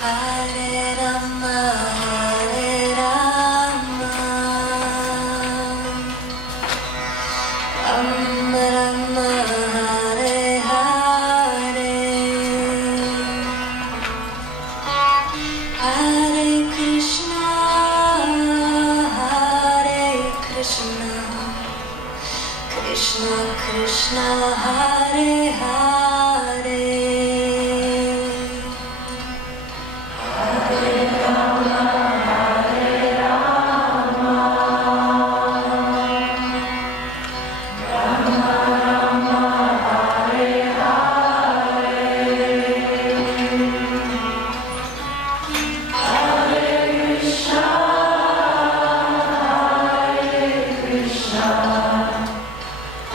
Hare Rama, Hare Rama, Rama Rama, Hare Hare, Hare Krishna, Hare Krishna, Krishna Krishna, Hare Hare.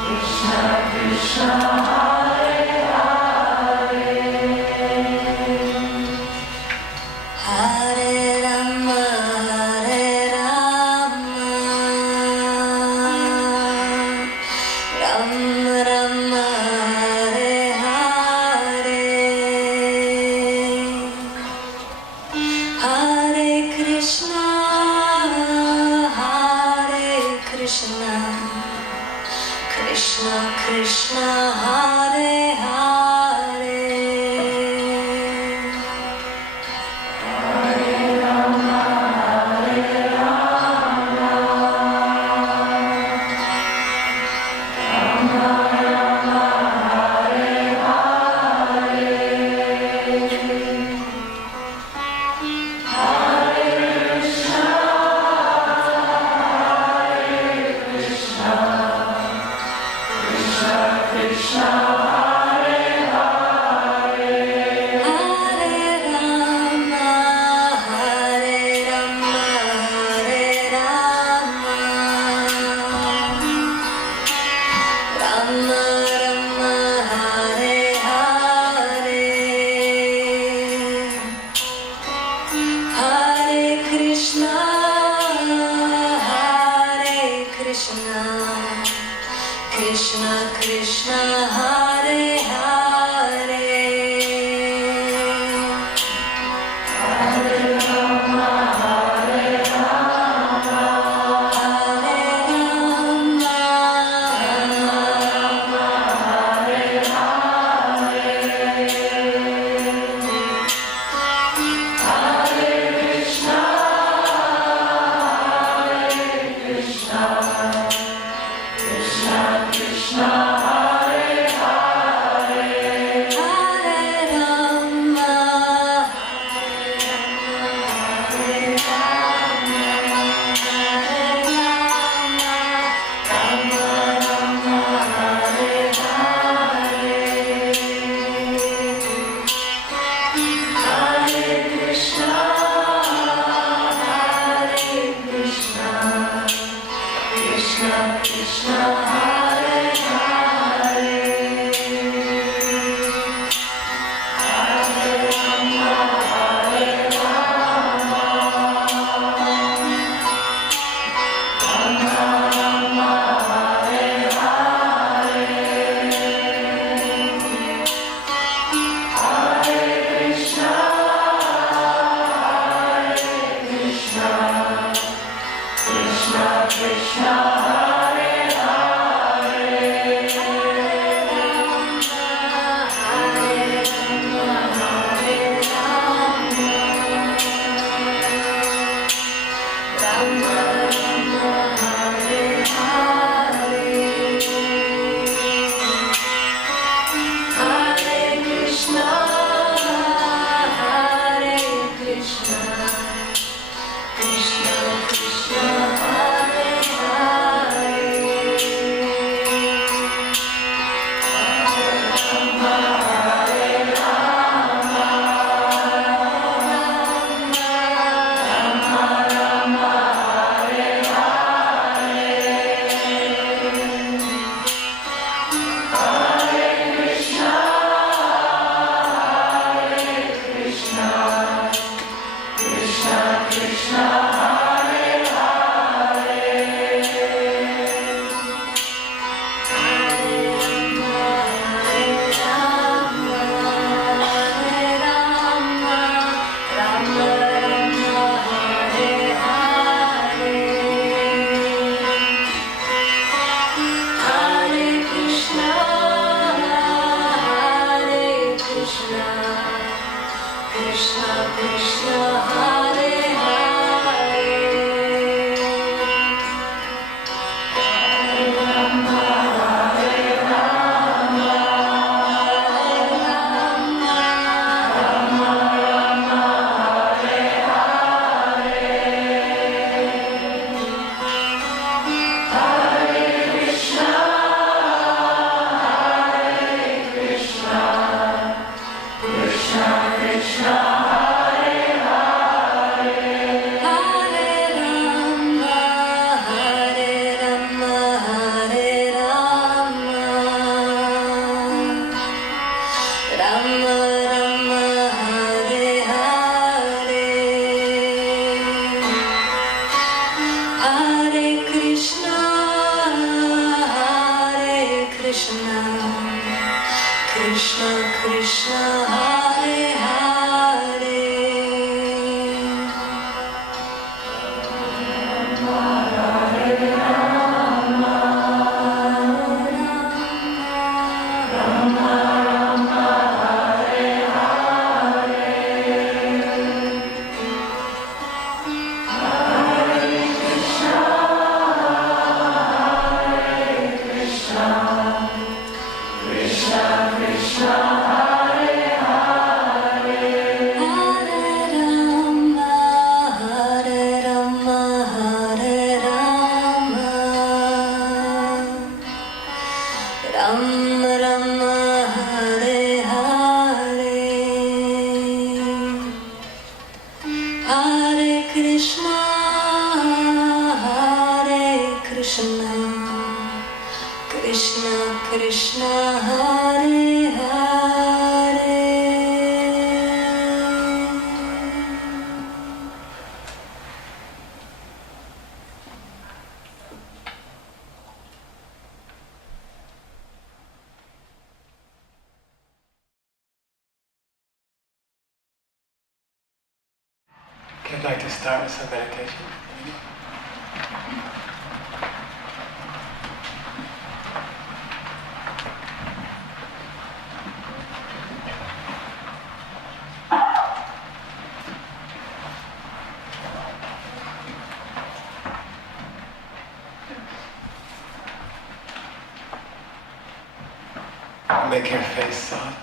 Krishna Krishna, Hare Hare, Hare Rama, Hare Rama, Rama Rama, Hare Hare, Hare Krishna, Hare Krishna, Krishna, Hare Hare, Hare Rama, Hare Rama, Hare Rama, Rama Rama, Hare Hare, Hare Krishna, Hare Krishna, Krishna Krishna, Hare Hare, Hare Rama, Hare Rama, Hare Rama, Hare Hare, Hare Krishna, Hare Krishna, Krishna Krishna, Hare Hare. Okay, I'd like to start with some meditation. Make your face soft.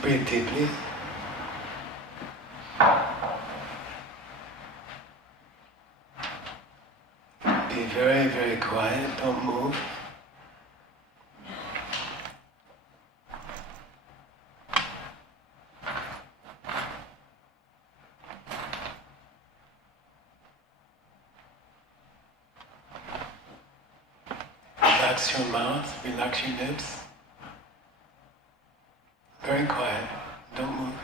Breathe deeply. Be very, very quiet. Don't move. Relax your mouth. Relax your lips. Very quiet. Don't move.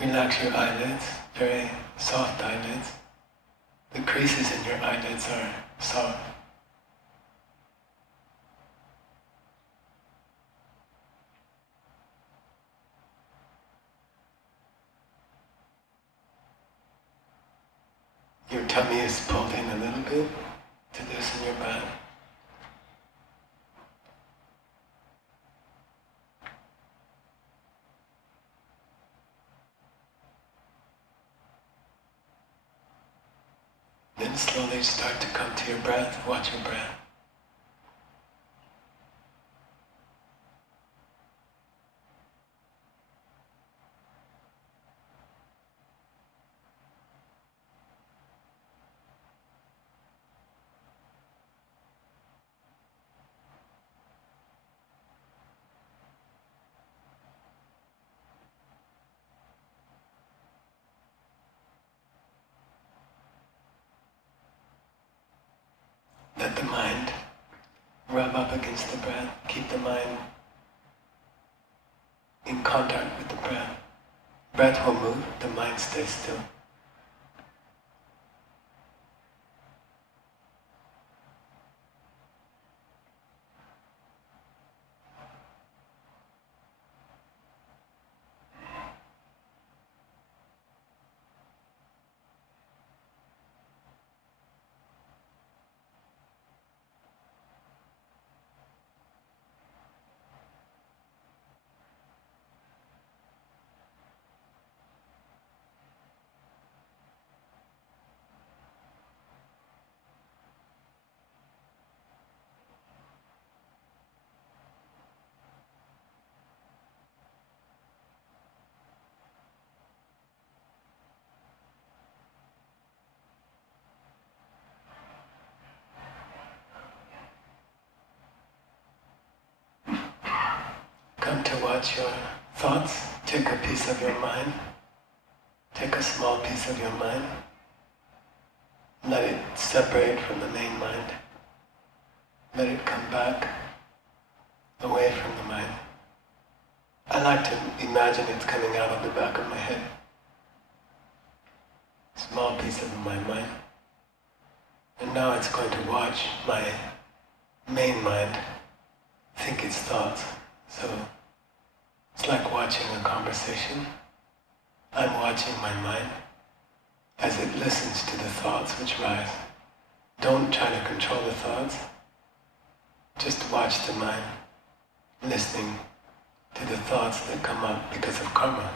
Relax your eyelids, very soft eyelids. The creases in your eyelids are soft. Your tummy is pulled in a little bit to loosen your back. Then slowly start to come to your breath. Watch your breath. Let the mind rub up against the breath. Keep the mind in contact with the breath. Breath will move, the mind stays still. watch your thoughts. Take a piece of your mind. Take a small piece of your mind. Let it separate from the main mind. Let it come back away from the mind. I like to imagine it's coming out of the back of my head. Small piece of my mind. And now it's going to watch my main mind think its thoughts. So it's like watching a conversation. I'm watching my mind as it listens to the thoughts which rise. Don't try to control the thoughts. Just watch the mind listening to the thoughts that come up because of karma.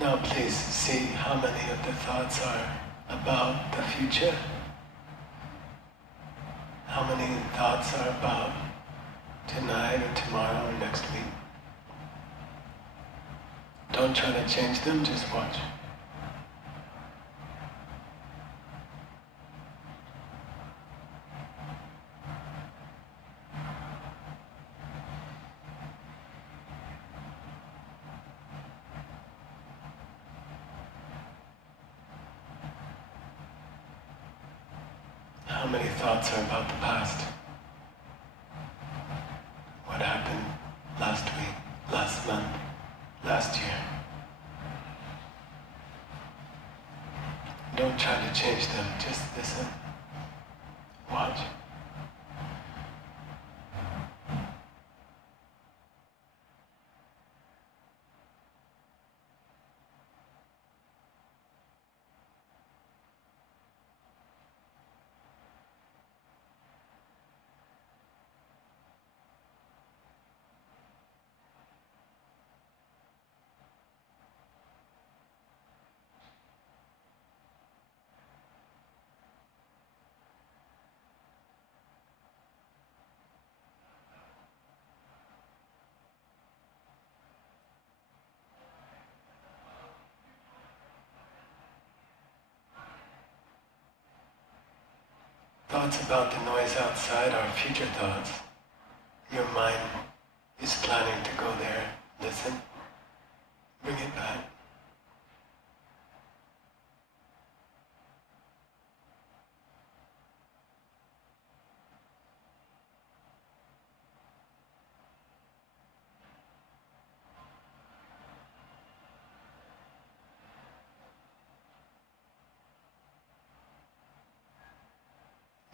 Now please see how many of the thoughts are about the future. How many thoughts are about tonight or tomorrow or next week. Don't try to change them, just watch. How many thoughts are about the past? What happened last week, last month, last year? Don't try to change them, just listen, watch. Thoughts about the noise outside are future thoughts. Your mind is planning to go there. Listen. Bring it back.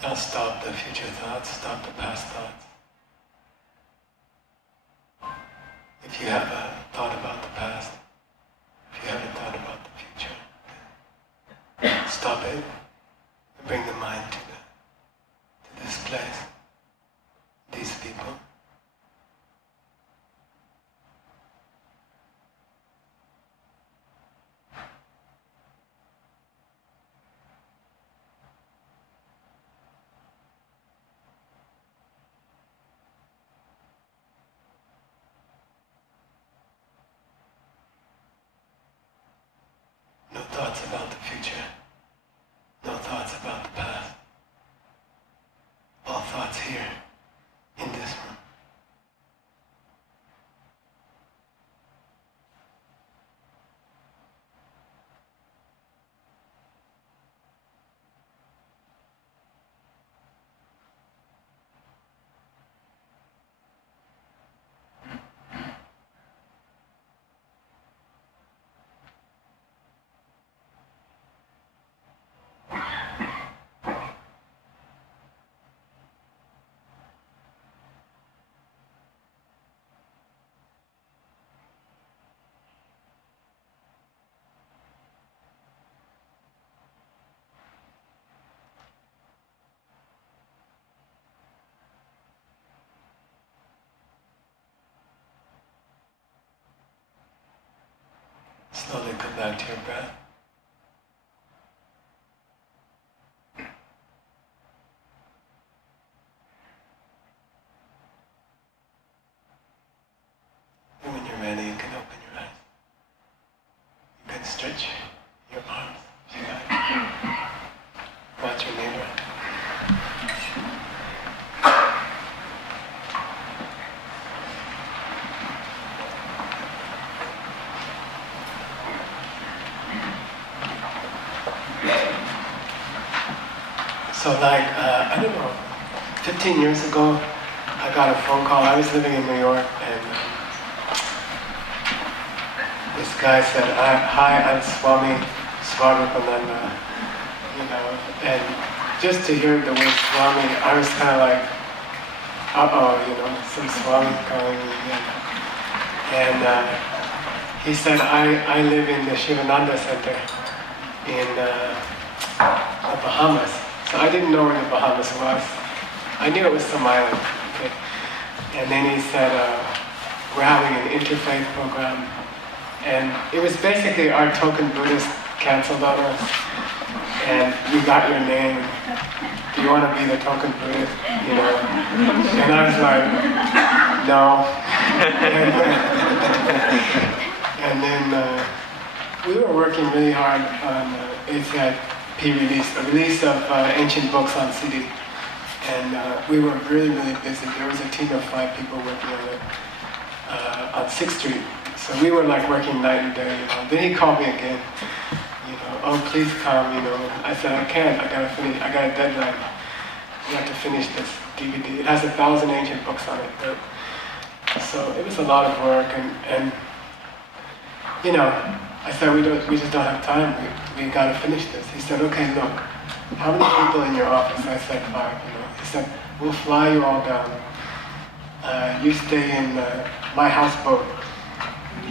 Now stop the future thoughts, stop the past thoughts. If you have a thought about the past, if you have a thought about the future, stop it and bring the mind to this place, these people. come back to your breath. And when you're ready, you can open your eyes. You can stretch your arms if you like. Watch your neighbor. So I don't know, 15 years ago, I got a phone call. I was living in New York, and this guy said, "Hi, I'm Swami Svarupananda," and just to hear the word Swami, I was kind of like, some Swami calling me again. And he said, I live in the Shivananda Center in the Bahamas. So I didn't know where the Bahamas was. I knew it was some island. Okay? And then he said, we're having an interfaith program. And it was basically our token Buddhist canceled on us. And we got your name. Do you want to be the token Buddhist? And I was like, no. And then we were working really hard on a release of ancient books on CD. And we were really, really busy. There was a team of 5 people working on it on 6th Street. So we were like working night and day, Then he called me again, oh, please come, I said, I can't, I gotta finish, I got a deadline. You have to finish this DVD. It has 1,000 ancient books on it. Right? So it was a lot of work, and I said, we just don't have time. We got to finish this. He said, okay, look, how many people in your office? I said 5. He said, we'll fly you all down. You stay in my houseboat.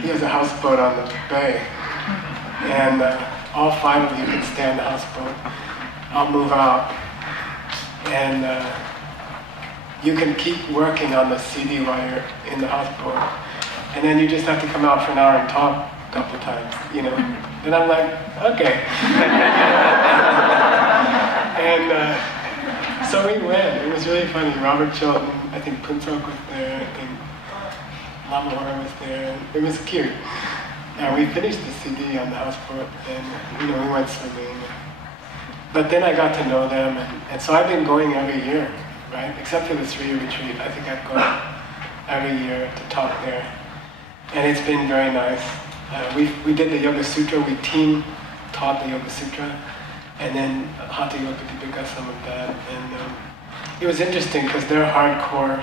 He has a houseboat on the bay, and all 5 of you can stay on the houseboat. I'll move out, and you can keep working on the CD while you're in the houseboat, and then you just have to come out for an hour and talk a couple times, And I'm like, okay. And so we went. It was really funny. Robert Chilton, I think Punsok was there, I think Lama Hora was there. It was cute. And we finished the CD on the houseboat, and we went swimming. But then I got to know them, and so I've been going every year, right? Except for the 3-year retreat, I think I've gone every year to talk there. And it's been very nice. We did the Yoga Sutra, we team taught the Yoga Sutra, and then Hatha Yoga Dipika, some of that. And it was interesting because they're hardcore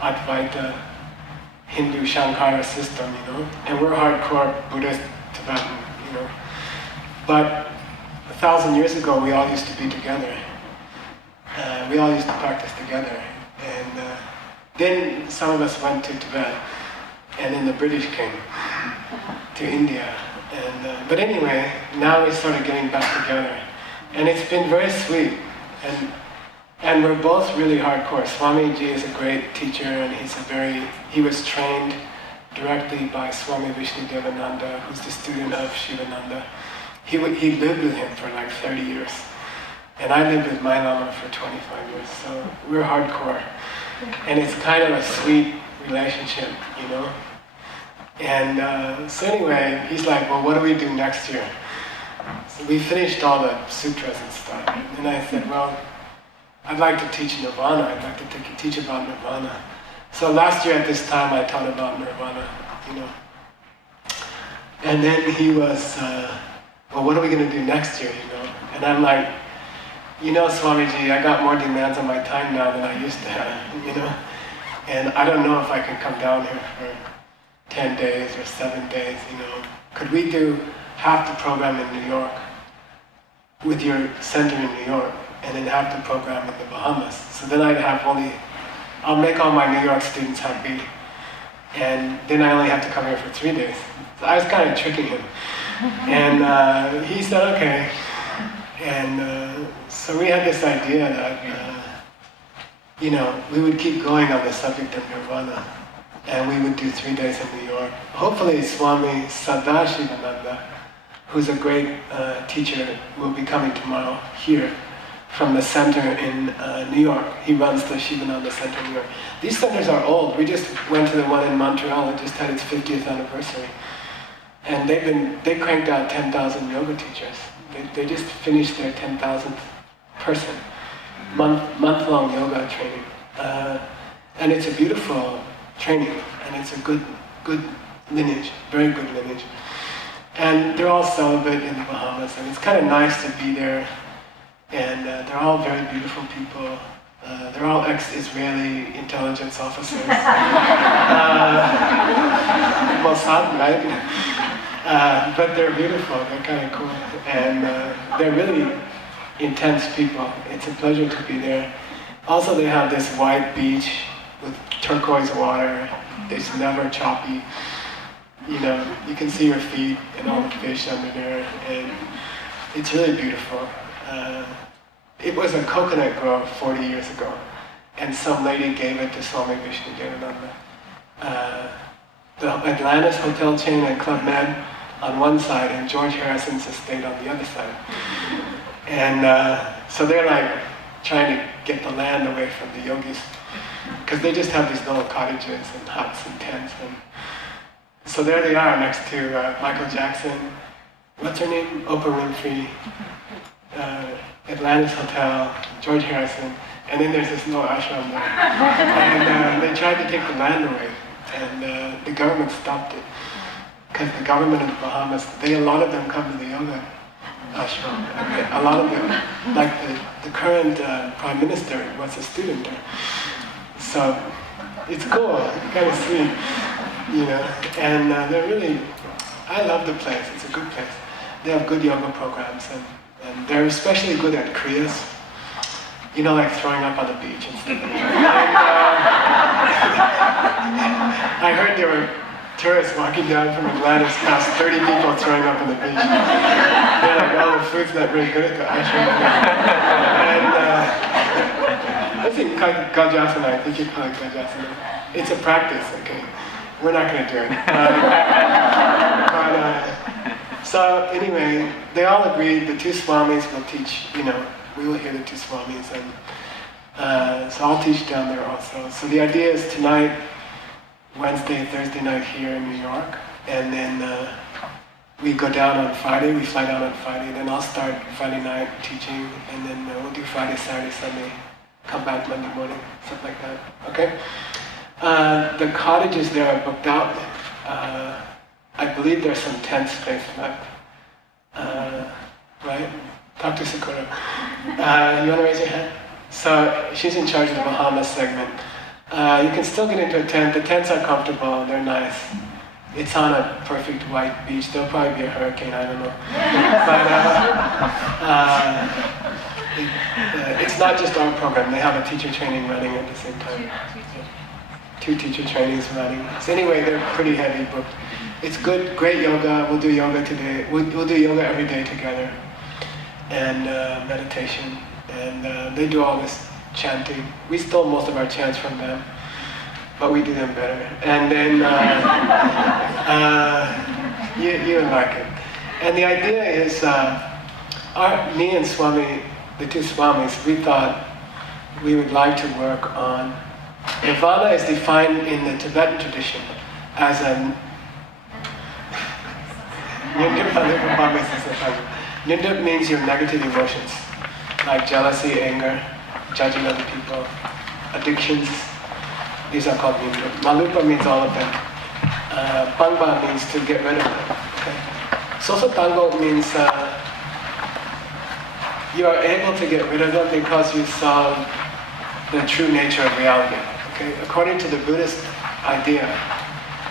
Advaita Hindu Shankara system, and we're hardcore Buddhist Tibetan, But 1,000 years ago, we all used to be together. We all used to practice together. And then some of us went to Tibet, and then the British came to India. And but anyway, now we started getting back together. And it's been very sweet. And we're both really hardcore. Swamiji is a great teacher, and he was trained directly by Swami Vishnudevananda, who's the student of Shivananda. He lived with him for like 30 years. And I lived with my Lama for 25 years, so we're hardcore. And it's kind of a sweet relationship, And so anyway, he's like, well, what do we do next year? So we finished all the sutras and stuff. And I said, well, I'd like to teach Nirvana. I'd like to teach about Nirvana. So last year at this time, I taught about Nirvana, And then he was, well, what are we going to do next year, And I'm like, Swamiji, I got more demands on my time now than I used to have, And I don't know if I can come down here for 10 days or 7 days, Could we do half the program in New York with your center in New York, and then half the program in the Bahamas? So then I'll make all my New York students happy, and then I only have to come here for 3 days. So I was kind of tricking him. And he said, okay. And so we had this idea that, we would keep going on the subject of Nirvana, and we would do 3 days in New York. Hopefully Swami Sadashivananda, who's a great teacher, will be coming tomorrow here from the center in New York. He runs the Shivananda Center in New York. These centers are old. We just went to the one in Montreal. It just had its 50th anniversary. And they cranked out 10,000 yoga teachers. They just finished their 10,000th person, month-long yoga training. And it's a beautiful training, and it's a good lineage, very good lineage. And they're all celibate in the Bahamas, and it's kind of nice to be there. And they're all very beautiful people. They're all ex-Israeli intelligence officers. Mossad, right? But they're beautiful, they're kind of cool. And they're really intense people. It's a pleasure to be there. Also, they have this white beach with turquoise water. It's never choppy. You know, you can see your feet and all the fish under there. And it's really beautiful. It was a coconut grove 40 years ago, and some lady gave it to Swami Vishnudevananda. The Atlantis hotel chain and Club Med on one side, and George Harrison's estate on the other side. And so they're like trying to get the land away from the yogis, because they just have these little cottages and huts and tents. And so there they are next to Michael Jackson, what's her name? Oprah Winfrey, Atlantis Hotel, George Harrison, and then there's this little ashram there. And they tried to take the land away, and the government stopped it. Because the government of the Bahamas, a lot of them come to the yoga ashram. And a lot of them, like the current prime minister was a student there. So it's cool, kind of sweet, you know. And they're really, I love the place, it's a good place. They have good yoga programs, and they're especially good at kriyas, you know, like throwing up on the beach and stuff. And, I heard there were tourists walking down from Atlantis past 30 people throwing up on the beach. They're like, oh, the food's not very good at the ashram. And let's see, Gajasana, I think you call it Gajasana. It's a practice, okay? We're not going to do it. So anyway, they all agreed, the two swamis will teach, you know, we will hear the two swamis, and so I'll teach down there also. So the idea is tonight, Wednesday, Thursday night here in New York, and then we go down on Friday, we fly down on Friday, then I'll start Friday night teaching, and then we'll do Friday, Saturday, Sunday, come back Monday morning, stuff like that, okay? The cottages there are booked out. I believe there's some tent space left, right? Talk to Sakura. You want to raise your hand? So she's in charge of the Bahamas segment. You can still get into a tent. The tents are comfortable, they're nice. It's on a perfect white beach. There'll probably be a hurricane, I don't know. But it's not just our program. They have a teacher training running at the same time. Two teacher trainings running. So anyway, they're pretty heavy booked. It's good, great yoga. We'll do yoga today. We'll do yoga every day together, and meditation. And they do all this chanting. We stole most of our chants from them, but we do them better. And then you would like it. And the idea is, me and Swami, the two Swamis, we thought we would like to work on. Nirvana is defined in the Tibetan tradition as a Ninduk means your negative emotions, like jealousy, anger, judging other people, addictions. These are called Ninduk. Malupa means all of them. Pangba means to get rid of them. Okay? Sosotango means you are able to get rid of them because you saw the true nature of reality. Okay? According to the Buddhist idea,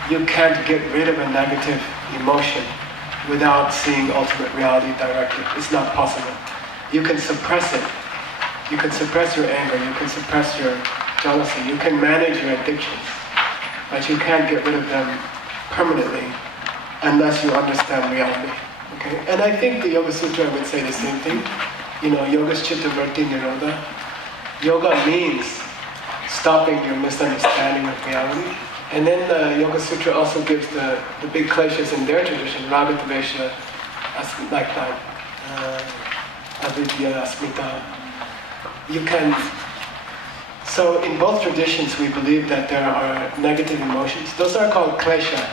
you can't get rid of a negative emotion without seeing ultimate reality directly. It's not possible. You can suppress it. You can suppress your anger. You can suppress your jealousy. You can manage your addictions. But you can't get rid of them permanently unless you understand reality. Okay? And I think the Yoga Sutra would say the same thing. You know, Yoga's Chitta Vritti Nirodha. Yoga means stopping your misunderstanding of reality. And then the Yoga Sutra also gives the big kleshas in their tradition, Raga, Dvesha, like that, avidya, asmita. You can. So in both traditions, we believe that there are negative emotions. Those are called klesha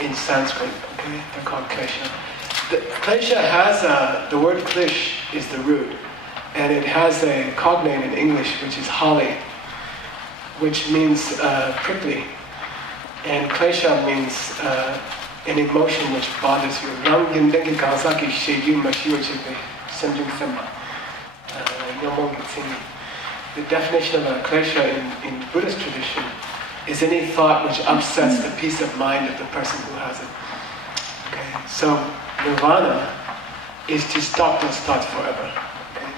in Sanskrit. Okay, they're called klesha. The klesha has the word klish is the root, and it has a cognate in English which is holly, which means prickly. And klesha means an emotion which bothers you. The definition of a klesha in Buddhist tradition is any thought which upsets the peace of mind of the person who has it. Okay? So Nirvana is to stop those thoughts forever. Okay?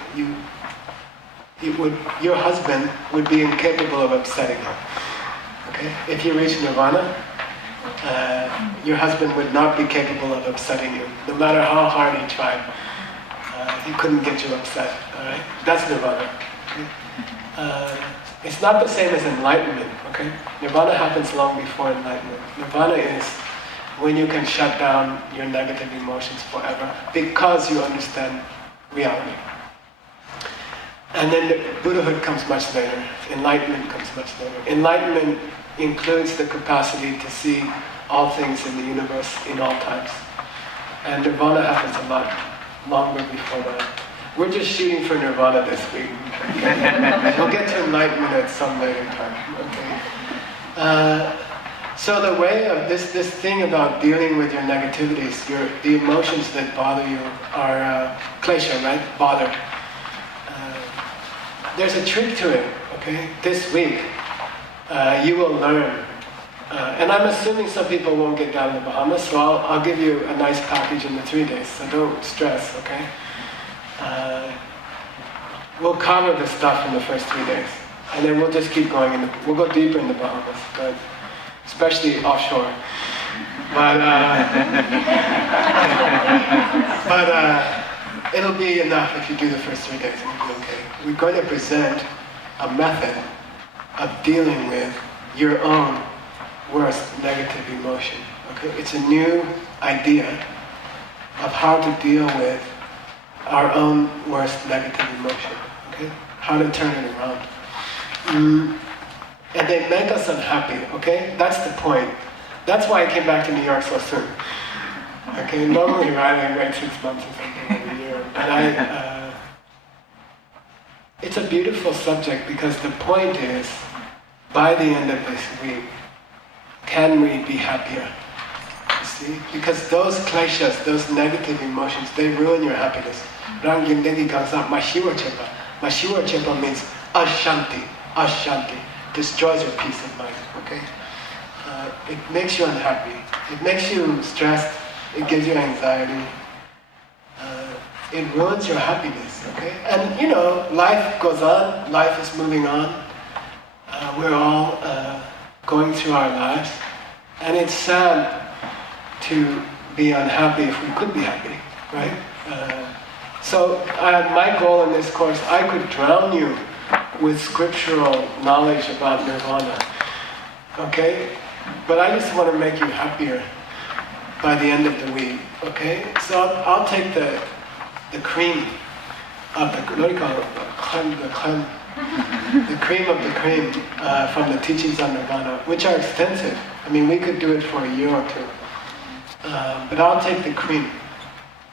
Your husband would be incapable of upsetting you. Okay? If you reach Nirvana, your husband would not be capable of upsetting you, no matter how hard he tried. He couldn't get you upset. All right? That's Nirvana. Okay? It's not the same as enlightenment. Okay? Nirvana happens long before enlightenment. Nirvana is when you can shut down your negative emotions forever because you understand reality. And then Buddhahood comes much later. Enlightenment comes much later. Enlightenment includes the capacity to see all things in the universe in all times. And Nirvana happens a lot longer before that. We're just shooting for Nirvana this week. Okay? We'll get to enlightenment at some later time. Okay? So the way of this thing about dealing with your negativities, the emotions that bother you are klesha, right? Bother. There's a trick to it, okay? This week, you will learn. And I'm assuming some people won't get down to the Bahamas, so I'll give you a nice package in the 3 days, so don't stress, okay? We'll cover the stuff in the first 3 days, and then we'll just keep going. We'll go deeper in the Bahamas, but especially offshore. But it'll be enough if you do the first 3 days, and you'll be okay. We're going to present a method of dealing with your own worst negative emotion. Okay, it's a new idea of how to deal with our own worst negative emotion. Okay, how to turn it around. And they make us unhappy. Okay, that's the point. That's why I came back to New York so soon. Okay, normally I wait 6 months or something every year, and it's a beautiful subject because the point is, by the end of this week, can we be happier? You see? Because those kleshas, those negative emotions, they ruin your happiness. Mashiva chepa means ashanti, ashanti, destroys your peace of mind, okay? It makes you unhappy, it makes you stressed, it gives you anxiety, it ruins your happiness, okay? And you know, life goes on, life is moving on, we're all going through our lives, and it's sad to be unhappy if we could be happy, right? So my goal in this course, I could drown you with scriptural knowledge about Nirvana, okay? But I just want to make you happier by the end of the week, okay? So I'll take the cream of the, what do you call it? The cream of the cream from the teachings on Nirvana, which are extensive. I mean, we could do it for a year or two. But I'll take the cream.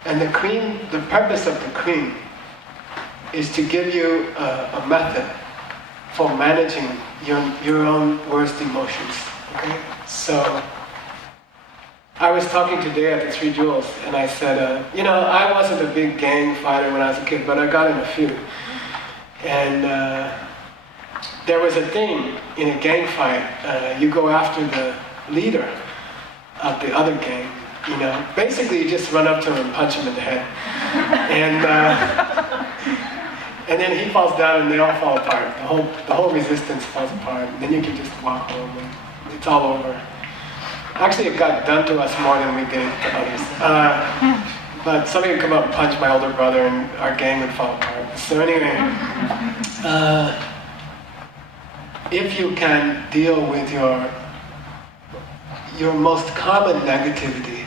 And the cream, the purpose of the cream is to give you a method for managing your own worst emotions. Okay? So, I was talking today at the Three Jewels, and I said, I wasn't a big gang fighter when I was a kid, but I got in a few. And there was a thing in a gang fight, you go after the leader of the other gang. You know, basically you just run up to him and punch him in the head. And then he falls down and they all fall apart. The whole resistance falls apart. And then you can just walk home and it's all over. Actually, it got done to us more than we did to others. But somebody would come up and punch my older brother and our gang would fall apart. So anyway, if you can deal with your most common negativity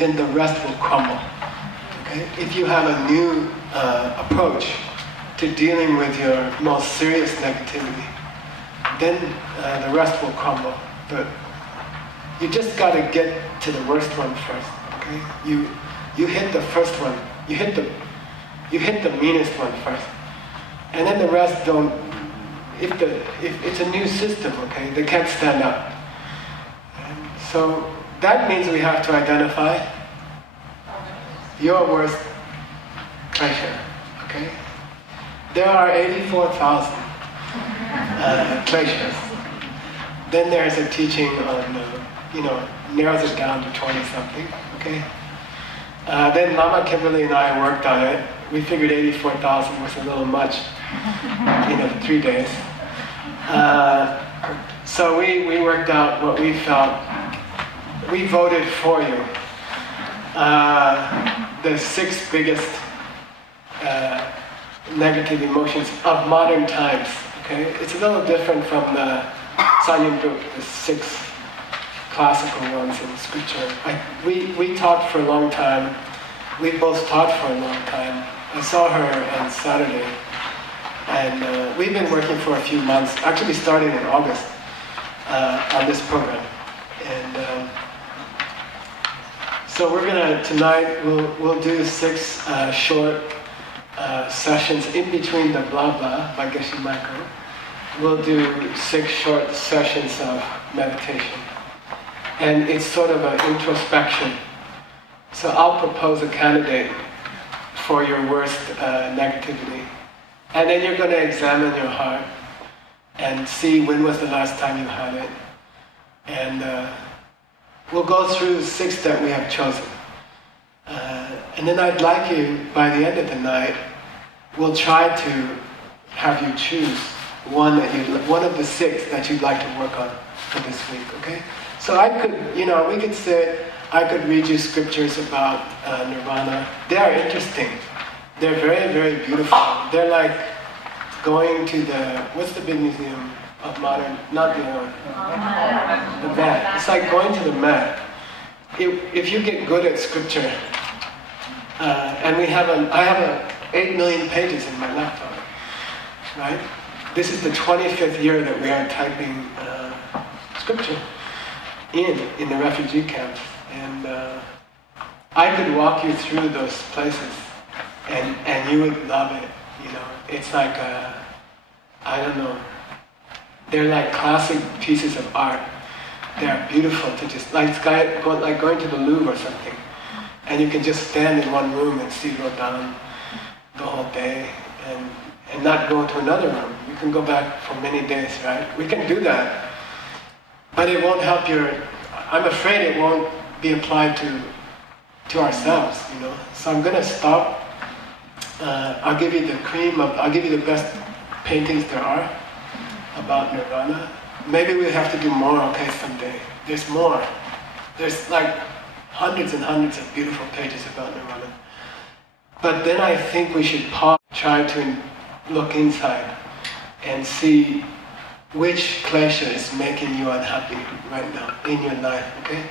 then the rest will crumble. Okay? If you have a new approach to dealing with your most serious negativity, then the rest will crumble. But you just got to get to the worst one first. Okay? You hit the first one. You hit the meanest one first, and then the rest don't. If it's a new system, okay, they can't stand up. And so that means we have to identify your worst klesha. Okay, there are 84,000 kleshas. Then there's a teaching on, narrows it down to 20 something. Okay. Then Lama Kimberly and I worked on it. We figured 84,000 was a little much, 3 days. So we worked out what we felt. We voted for you. The 6 biggest negative emotions of modern times. Okay, it's a little different from the Sanyan book, the 6 classical ones in scripture. We talked for a long time. We both taught for a long time. I saw her on Saturday, and we've been working for a few months, actually starting in August, on this program. And so we're gonna, tonight, we'll do 6 short sessions in between the blah blah by Geshe Michael. We'll do 6 short sessions of meditation. And it's sort of an introspection. So I'll propose a candidate for your worst negativity. And then you're going to examine your heart and see when was the last time you had it. And we'll go through 6 that we have chosen. And then I'd like you, by the end of the night, we'll try to have you choose one of the 6 that you'd like to work on for this week, okay? So I could, we could say, I could read you scriptures about Nirvana. They are interesting. They're very, very beautiful. They're like going to what's the big museum of modern, not the one, the Met. It's like going to the Met. If you get good at scripture, and I have 8 million pages in my laptop, right? This is the 25th year that we are typing scripture in the refugee camps, and I could walk you through those places, and you would love it. It's like I don't know. They're like classic pieces of art. They are beautiful to just like going to the Louvre or something, and you can just stand in one room and see Rodin the whole day, and not go to another room. You can go back for many days, right? We can do that. But it won't help I'm afraid it won't be applied to ourselves, So I'm gonna stop. I'll give you the best paintings there are about Nirvana. Maybe we'll have to do more, okay, someday. There's more. There's like hundreds and hundreds of beautiful pages about Nirvana. But then I think we should try to look inside and see which klesha is making you unhappy right now in your life, okay?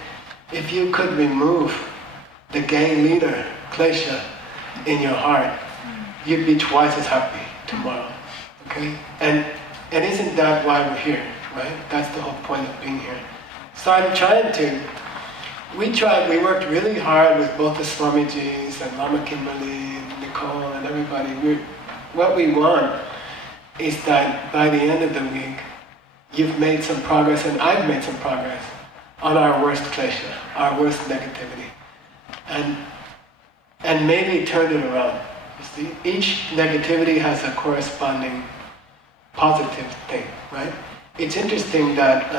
If you could remove the gang leader klesha in your heart, you'd be twice as happy tomorrow, okay? And isn't that why we're here, right? That's the whole point of being here. So I'm trying to, we worked really hard with both the Swamijis and Lama Kimberly and Nicole and everybody. What we want is that by the end of the week, you've made some progress, and I've made some progress on our worst klesha, our worst negativity, and maybe turn it around. You see, each negativity has a corresponding positive thing, right? It's interesting that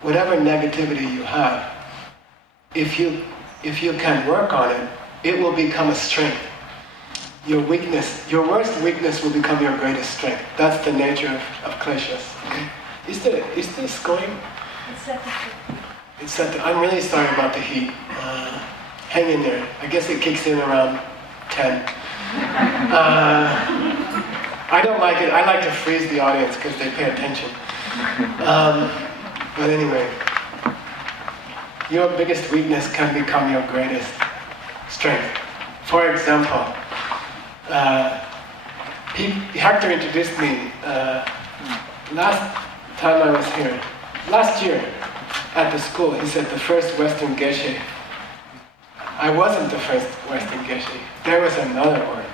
whatever negativity you have, if you can work on it, it will become a strength. Your worst weakness will become your greatest strength. That's the nature of kleshas. Okay? Is this going? It's set to, I'm really sorry about the heat. Hang in there. I guess it kicks in around 10. I don't like it. I like to freeze the audience because they pay attention. But anyway. your biggest weakness can become your greatest strength. For example, Hector introduced me last time I was here, last year at the school. He said the first Western Geshe. I wasn't the first Western Geshe. There was another one.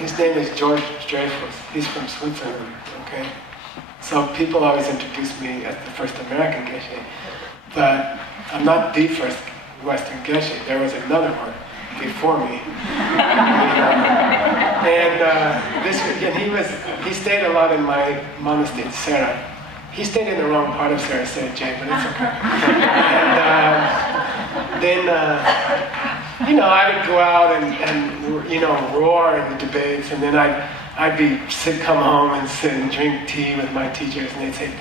His name is George Dreyfus. He's from Switzerland. Okay, so people always introduce me as the first American Geshe, but I'm not the first Western Geshe. There was another one before me. And he stayed a lot in my monastery in Serra. He stayed in the wrong part of Serra, said Jay, but it's okay. And then I would go out and roar in the debates, and then I'd come home and sit and drink tea with my teachers, and they'd say,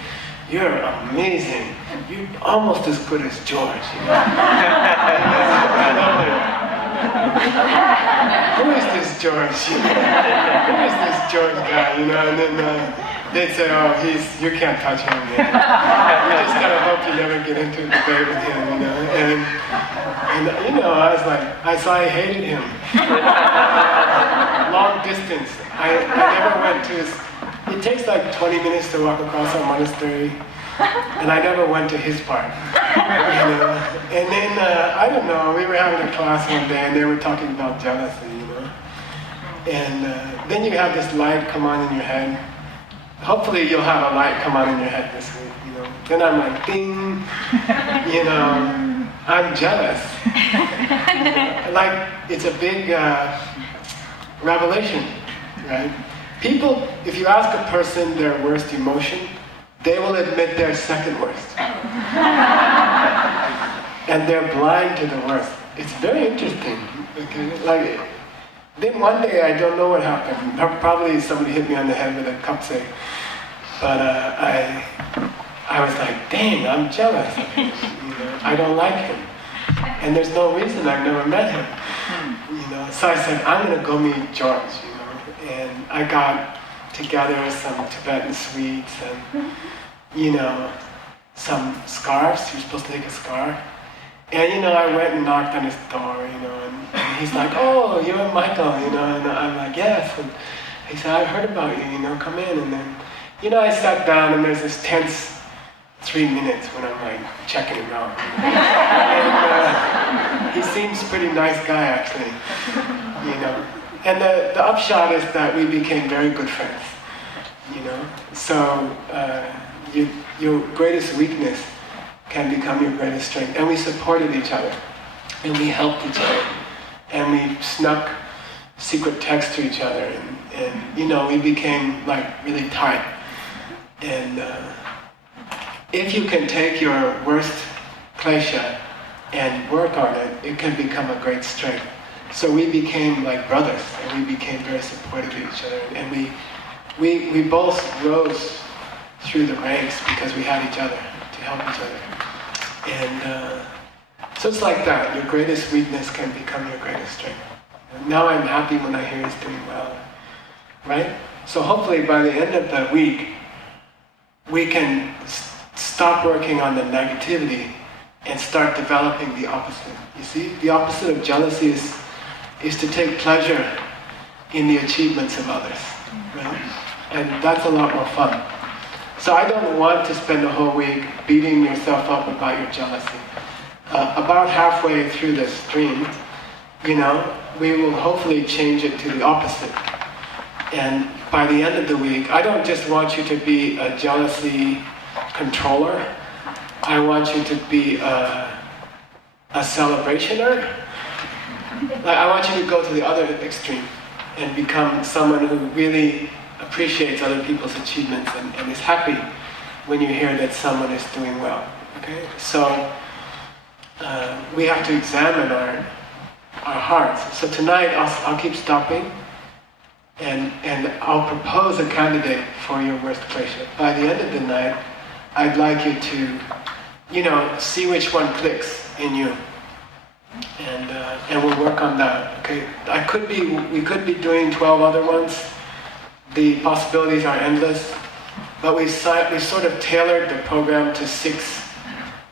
"You're amazing. You're almost as good as George." Who is this George? Who is this George guy? And then they'd say, "Oh, you can't touch him. You just gotta hope you never get into a debate with him." And I hated him. Long distance. I never went to his. It takes like 20 minutes to walk across our monastery, and I never went to his part. And then I don't know. We were having a class one day, and they were talking about jealousy. And then you have this light come on in your head. Hopefully, you'll have a light come on in your head this week. Then I'm like, ding. I'm jealous. Like it's a big revelation, right? People, if you ask a person their worst emotion, they will admit their second worst. And they're blind to the worst. It's very interesting. Okay? Then one day, I don't know what happened. Probably somebody hit me on the head with a cupcake. But I was like, dang, I'm jealous of him. I don't like him. And there's no reason, I've never met him. So I said, I'm going to go meet George. And I got together some Tibetan sweets and, some scarves. You're supposed to take a scarf. And, I went and knocked on his door, and he's like, "Oh, you're Michael, and I'm like, "Yes." And he said, "I heard about you, come in." And then, I sat down, and there's this tense 3 minutes when I'm like checking him out. And he seems pretty nice guy, actually, And the upshot is that we became very good friends, So your greatest weakness can become your greatest strength. And we supported each other, and we helped each other, and we snuck secret texts to each other, and we became like really tight. And if you can take your worst klesha and work on it, it can become a great strength. So we became like brothers, and we became very supportive of each other, and we both rose through the ranks because we had each other to help each other. And so it's like that. Your greatest weakness can become your greatest strength. And now I'm happy when I hear he's doing well, right? So hopefully by the end of the week, we can stop working on the negativity and start developing the opposite. You see, the opposite of jealousy is to take pleasure in the achievements of others, right? And that's a lot more fun. So I don't want to spend the whole week beating yourself up about your jealousy. About halfway through the stream, we will hopefully change it to the opposite. And by the end of the week, I don't just want you to be a jealousy controller. I want you to be a celebrationer. I want you to go to the other extreme and become someone who really appreciates other people's achievements and is happy when you hear that someone is doing well. Okay, so we have to examine our hearts. So tonight I'll keep stopping, and I'll propose a candidate for your worst klesha. By the end of the night, I'd like you to, see which one clicks in you, and we'll work on that. Okay, we could be doing 12 other ones. The possibilities are endless, but we sort of tailored the program to 6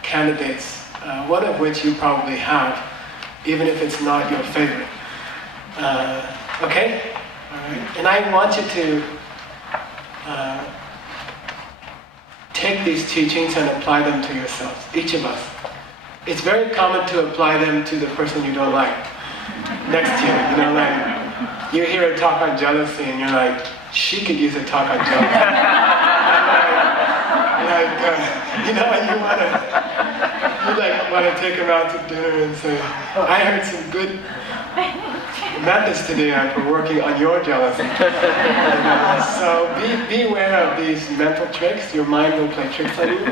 candidates one of which you probably have, even if it's not your favorite. Okay? All right. And I want you to take these teachings and apply them to yourselves, each of us. It's very common to apply them to the person you don't like next to you. You know, like you hear a talk on jealousy and you're like, she could use a talk on jealousy. You know, and you want to take them out to dinner and say, I heard some good methods today for working on your jealousy. So beware of these mental tricks. Your mind will play tricks on you.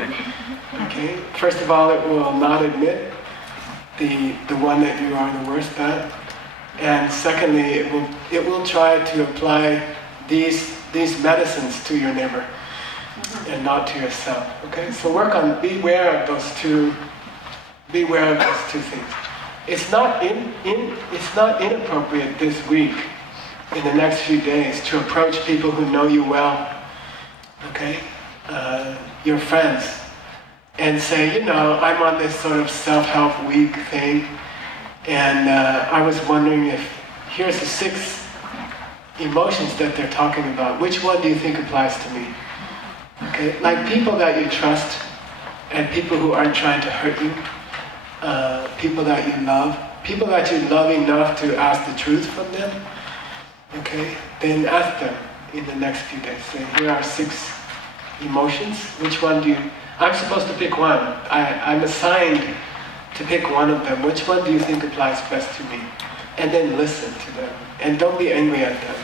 Okay. First of all, it will not admit the one that you are the worst at, and secondly, it will try to apply these medicines to your neighbor and not to yourself. Okay. So beware of those two. Beware of those two things. It's not inappropriate this week, in the next few days, to approach people who know you well, okay, your friends, and say, you know, I'm on this sort of self-help week thing, and I was wondering if here's the 6 emotions that they're talking about. Which one do you think applies to me? Okay, like people that you trust, and people who aren't trying to hurt you. People that you love enough to ask the truth from them, okay, then ask them in the next few days. Say, here are 6 emotions. Which one do you... I'm supposed to pick one. I'm assigned to pick one of them. Which one do you think applies best to me? And then listen to them. And don't be angry at them.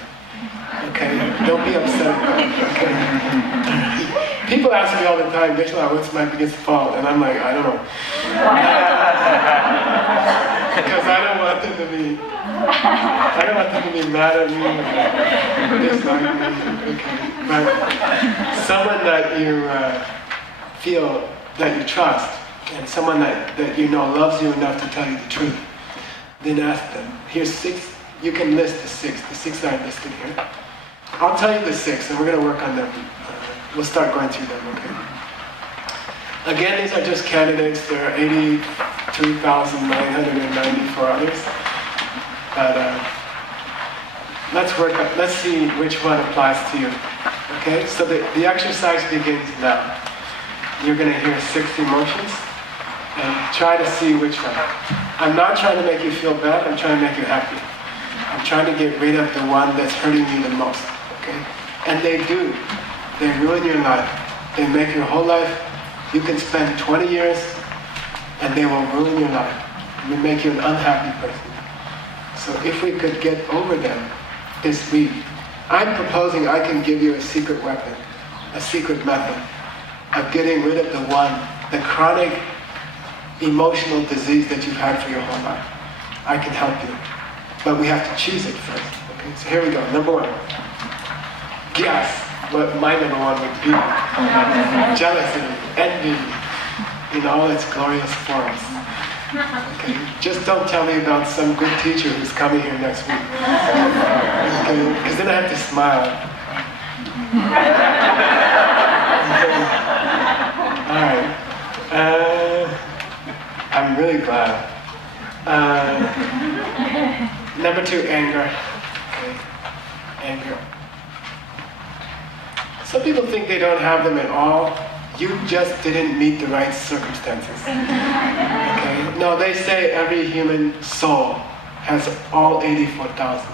Okay? Don't be upset at them. Okay? People ask me all the time, Geshe, what's my biggest fault? And I'm like, I don't know. Because I don't want them to be mad at me or dislike me. Okay. But someone that you feel that you trust, and someone that you know loves you enough to tell you the truth, then ask them. Here's 6. You can list the 6. The 6 are listed here. I'll tell you the 6, and we're going to work on them. We'll start going through them, okay? Again, these are just candidates. There are 82,994 others. But let's see which one applies to you. Okay? So the exercise begins now. You're going to hear 6 emotions and try to see which one. I'm not trying to make you feel bad. I'm trying to make you happy. I'm trying to get rid of the one that's hurting you the most. Okay? And they do. They ruin your life. They make your whole life. You can spend 20 years and they will ruin your life. They make you an unhappy person. So if we could get over them this week, I'm proposing I can give you a secret weapon, a secret method of getting rid of the chronic emotional disease that you've had for your whole life. I can help you. But we have to choose it first. Okay, so here we go. Number 1. Guess what my number 1 would be. Jealousy, envy, in all its glorious forms. Okay? Just don't tell me about some good teacher who's coming here next week. Okay? Because then I have to smile. Okay. Alright. I'm really glad. Number 2, anger. Okay. Anger. Some people think they don't have them at all. You just didn't meet the right circumstances. Okay? No, they say every human soul has all 84,000.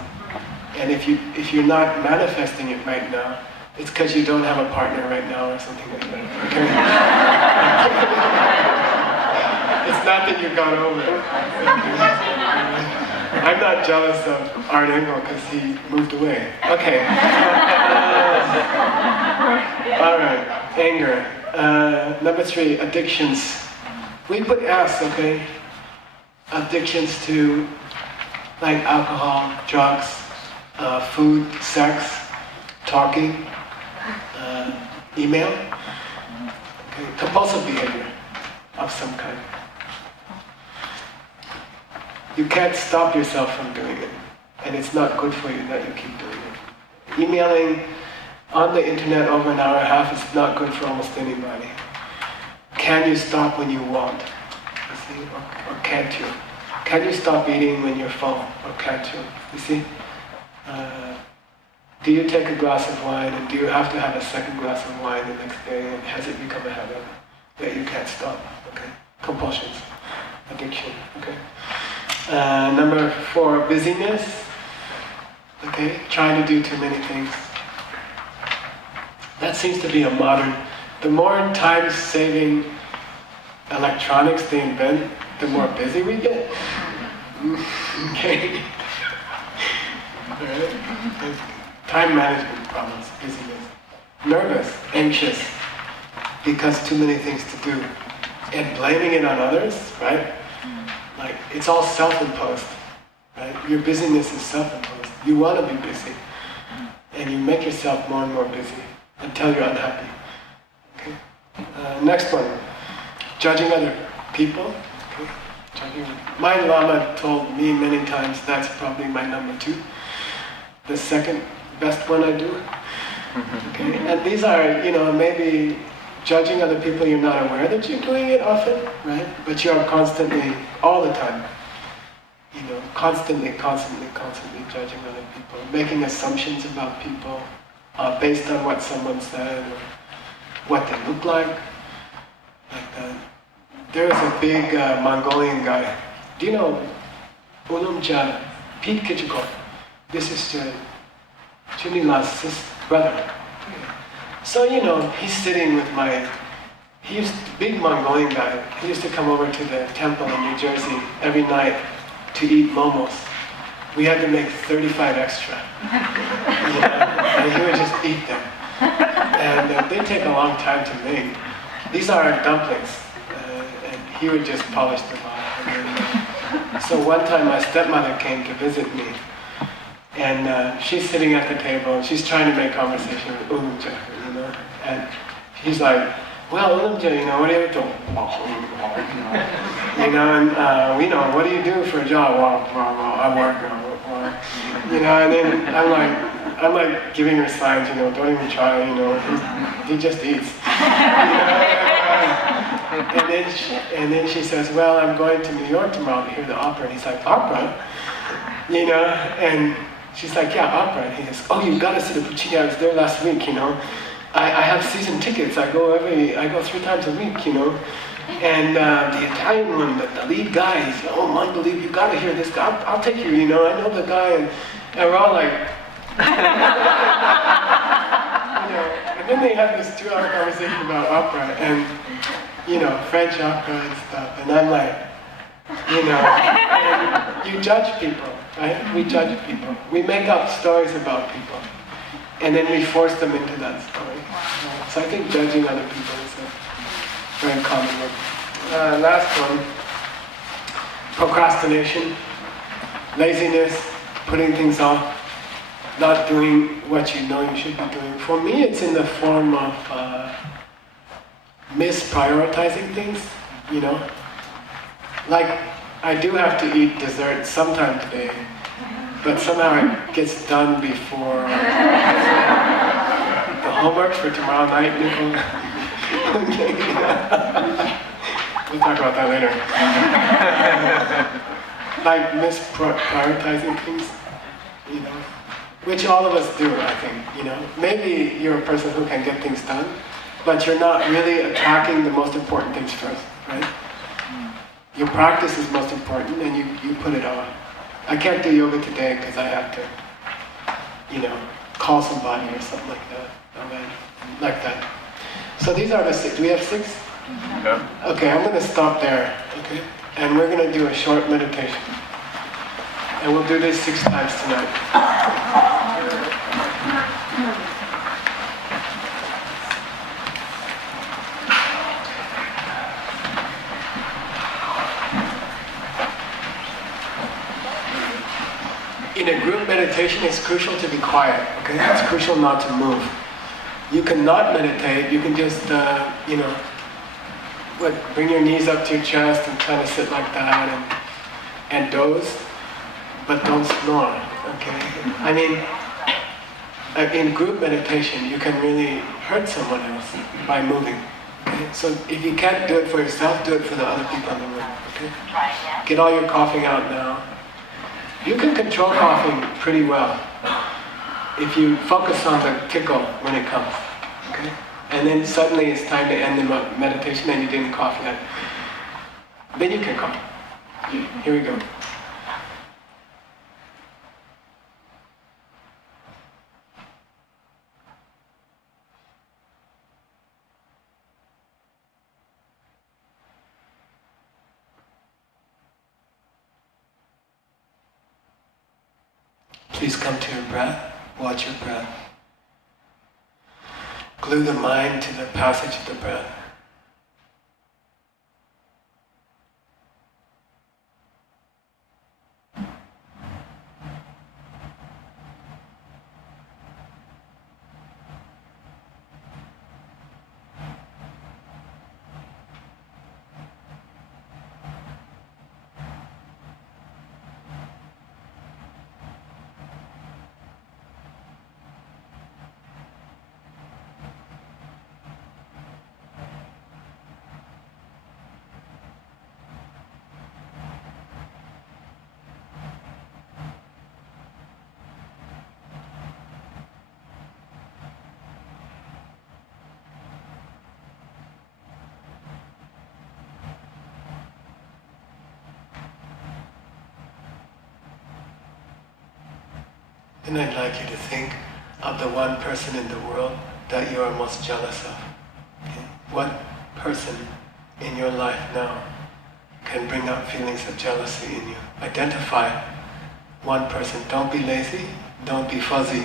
And if you're not manifesting it right now, it's because you don't have a partner right now or something like that. Okay? It's not that you got over it. Okay? I'm not jealous of Art Engel because he moved away. Okay. Alright, anger. Number 3, addictions. We put S, okay? Addictions to like alcohol, drugs, food, sex, talking, email. Okay, compulsive behavior of some kind. You can't stop yourself from doing it, and it's not good for you that you keep doing it. Emailing on the internet over an hour and a half is not good for almost anybody. Can you stop when you want? See? Or can't you? Can you stop eating when you're full? Or can't you? You see? Do you take a glass of wine and do you have to have a second glass of wine the next day, and has it become a habit that you can't stop? Okay? Compulsions, addiction, okay? Number 4, busyness. Okay? Trying to do too many things. That seems to be a modern, the more time-saving electronics they invent, the more busy we get. Okay? Alright? Time management problems, busyness. Nervous, anxious, because too many things to do. And blaming it on others, right? Like, it's all self-imposed, right? Your busyness is self-imposed. You want to be busy. And you make yourself more and more busy until you're unhappy. Okay? Next one, judging other people. Okay? My Lama told me many times that's probably my number 2. The second best one I do. Okay? And these are, maybe judging other people, you're not aware that you're doing it often, right? But you are constantly, all the time, constantly judging other people, making assumptions about people based on what someone said or what they look like that. There's a big Mongolian guy. Do you know Ulumja, Pete Kitchikov? This is Chunila's brother. So, he's sitting with big Mongolian guy. He used to come over to the temple in New Jersey every night to eat momos. We had to make 35 extra. And he would just eat them. And they take a long time to make. These are dumplings. And he would just polish them off. So one time my stepmother came to visit me. And she's sitting at the table and she's trying to make conversation with Ulumja, And he's like, well, Ulumja, what do you do? And what do you do for a job? Well, I work. And then I'm like giving her signs, don't even try, he just eats. And then she says, well, I'm going to New York tomorrow to hear the opera. And he's like, opera? And she's like, yeah, opera. And he says, oh, you got to see the Puccini. I was there last week, I have season tickets. I go 3 times a week, And the Italian one, the lead guy, he's, oh, unbelievable, you got to hear this guy. I'll take you, I know the guy. And we're all like, And then they had this 2-hour conversation about opera and, French opera and stuff. And I'm like, and you judge people, right? We judge people. We make up stories about people. And then we force them into that story. So I think judging other people is a very common one. Last one, procrastination, laziness, putting things off, not doing what you know you should be doing. For me, it's in the form of misprioritizing things, Like, I do have to eat dessert sometime today, but somehow it gets done before the homework for tomorrow night, Nicole. We'll talk about that later. Like misprioritizing things, which all of us do, I think, Maybe you're a person who can get things done, but you're not really attacking the most important things first, right? Your practice is most important, and you put it off. I can't do yoga today because I have to, call somebody or something like that. Like that. So these are the 6. Do we have 6? Yeah. Okay, I'm going to stop there. Okay, and we're going to do a short meditation, and we'll do this 6 times tonight. In a group meditation, it's crucial to be quiet, okay? It's crucial not to move. You can not meditate, you can just, bring your knees up to your chest and kind of sit like that and doze, but don't snore, okay? I mean, in group meditation, you can really hurt someone else by moving, okay? Okay? So if you can't do it for yourself, do it for the other people in the room. Okay? Try again. Get all your coughing out now. You can control coughing pretty well if you focus on the tickle when it comes. Okay? And then suddenly it's time to end the meditation and you didn't cough yet. Then you can cough. Here we go. Please come to your breath. Watch your breath. Glue the mind to the passage of the breath. And I'd like you to think of the one person in the world that you are most jealous of. Okay? What person in your life now can bring up feelings of jealousy in you? Identify one person. Don't be lazy. Don't be fuzzy.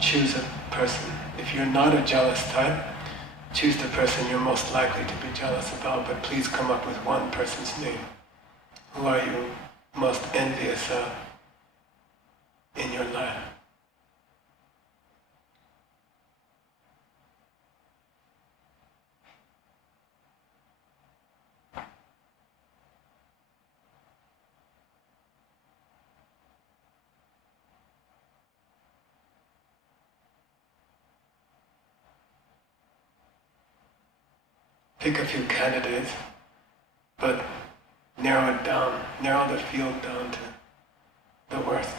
Choose a person. If you're not a jealous type, choose the person you're most likely to be jealous about, but please come up with one person's name. Who are you most envious of in your life? Pick a few candidates, but narrow it down, narrow the field down to the worst.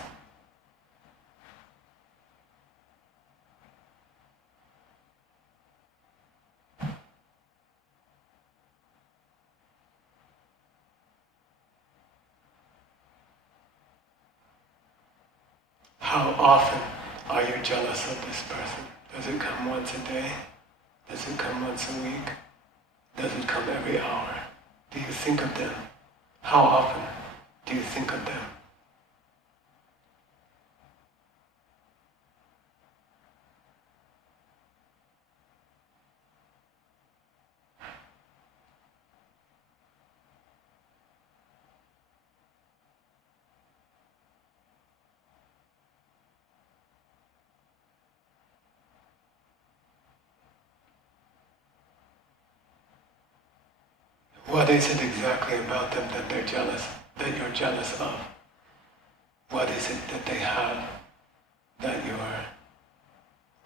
How often are you jealous of this person? Does it come once a day? Does it come once a week? Does it come every hour? Do you think of them? How often do you think of them? What is it exactly about them that they're jealous, that you're jealous of? What is it that they have that you're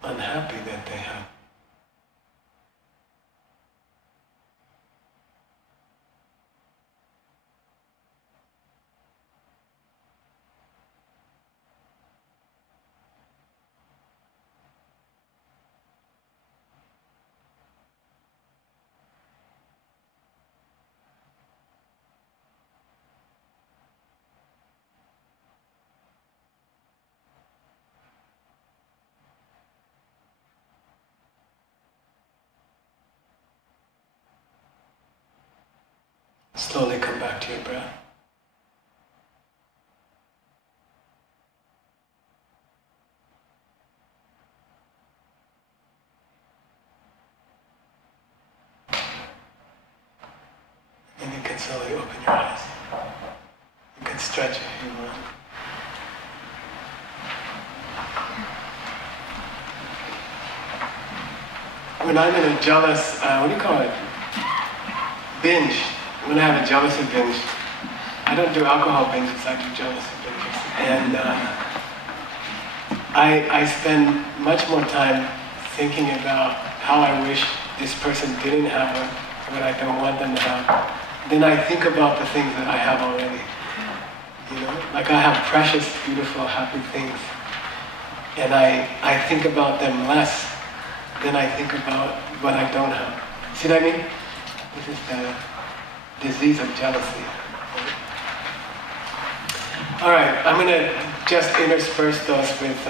unhappy that they have? Slowly come back to your breath. And you can slowly open your eyes. You can stretch if you want. When I'm in a jealous, what do you call it? Binge. When I have a jealousy binge, I don't do alcohol binges, I do jealousy binges. And I spend much more time thinking about how I wish this person didn't have what I don't want them to have, then I think about the things that I have already. You know, like I have precious, beautiful, happy things, and I think about them less than I think about what I don't have. See what I mean? This is the disease of jealousy. All right, I'm gonna just intersperse those with,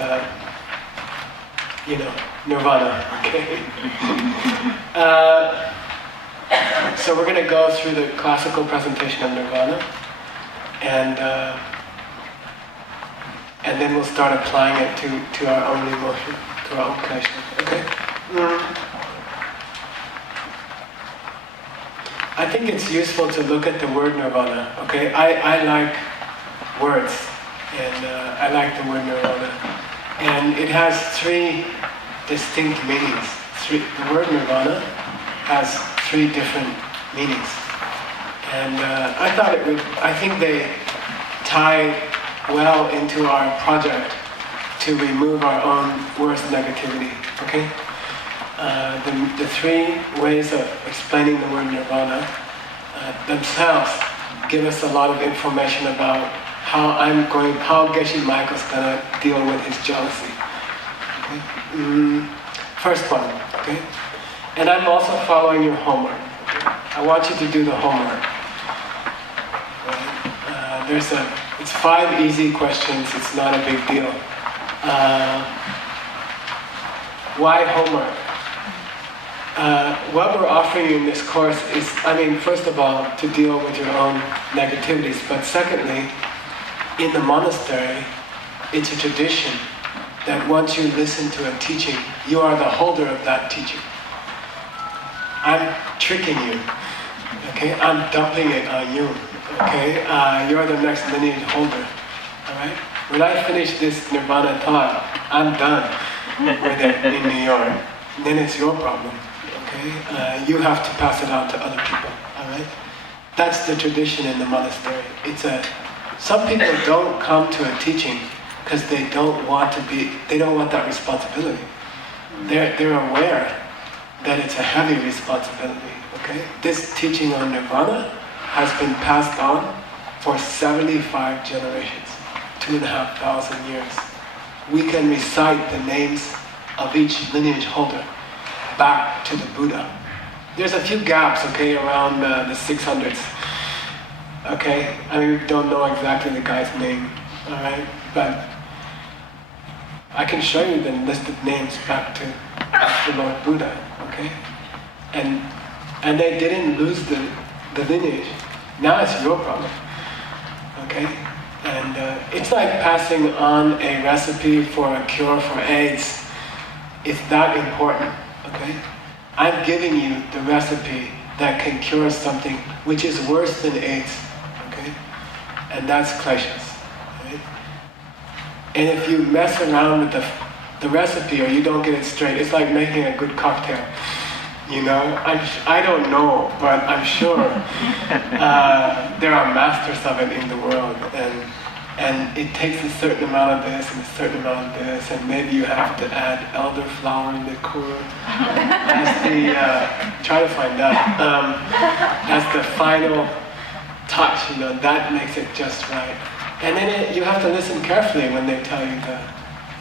Nirvana. Okay. So we're gonna go through the classical presentation of Nirvana, and then we'll start applying it to our own emotion, to our own pleasure. Okay. I think it's useful to look at the word Nirvana. Okay. I like words, and I like the word Nirvana, and it has three distinct meanings. The word Nirvana has three different meanings, and I think they tie well into our project to remove our own worst negativity. Okay, the three ways of explaining the word Nirvana themselves give us a lot of information about how Geshe Michael's gonna deal with his jealousy. Okay? First one, okay? And I'm also following your homework. Okay? I want you to do the homework. Right? It's 5 easy questions, it's not a big deal. Why homework? What we're offering you in this course is, first of all, to deal with your own negativities, but secondly, in the monastery, it's a tradition that once you listen to a teaching, you are the holder of that teaching. I'm tricking you, okay? I'm dumping it on you, okay? You're the next lineage holder, all right? When I finish this Nirvana talk, I'm done with it in New York. Then it's your problem, okay? You have to pass it on to other people, all right? That's the tradition in the monastery. Some people don't come to a teaching because they don't want that responsibility. They're aware that it's a heavy responsibility, okay? This teaching on Nirvana has been passed on for 75 generations, 2,500 years. We can recite the names of each lineage holder back to the Buddha. There's a few gaps, okay, around the 600s. Okay, we don't know exactly the guy's name, all right, but I can show you the list of names back to the Lord Buddha, okay, and they didn't lose the lineage. Now it's your problem, okay, and it's like passing on a recipe for a cure for AIDS. It's that important, okay. I'm giving you the recipe that can cure something which is worse than AIDS. And that's kleshas, right? And if you mess around with the recipe or you don't get it straight, it's like making a good cocktail. You know, I don't know, but I'm sure there are masters of it in the world, and it takes a certain amount of this and a certain amount of this, and maybe you have to add elderflower liqueur try to find that as the final touch, that makes it just right. And then you have to listen carefully when they tell you the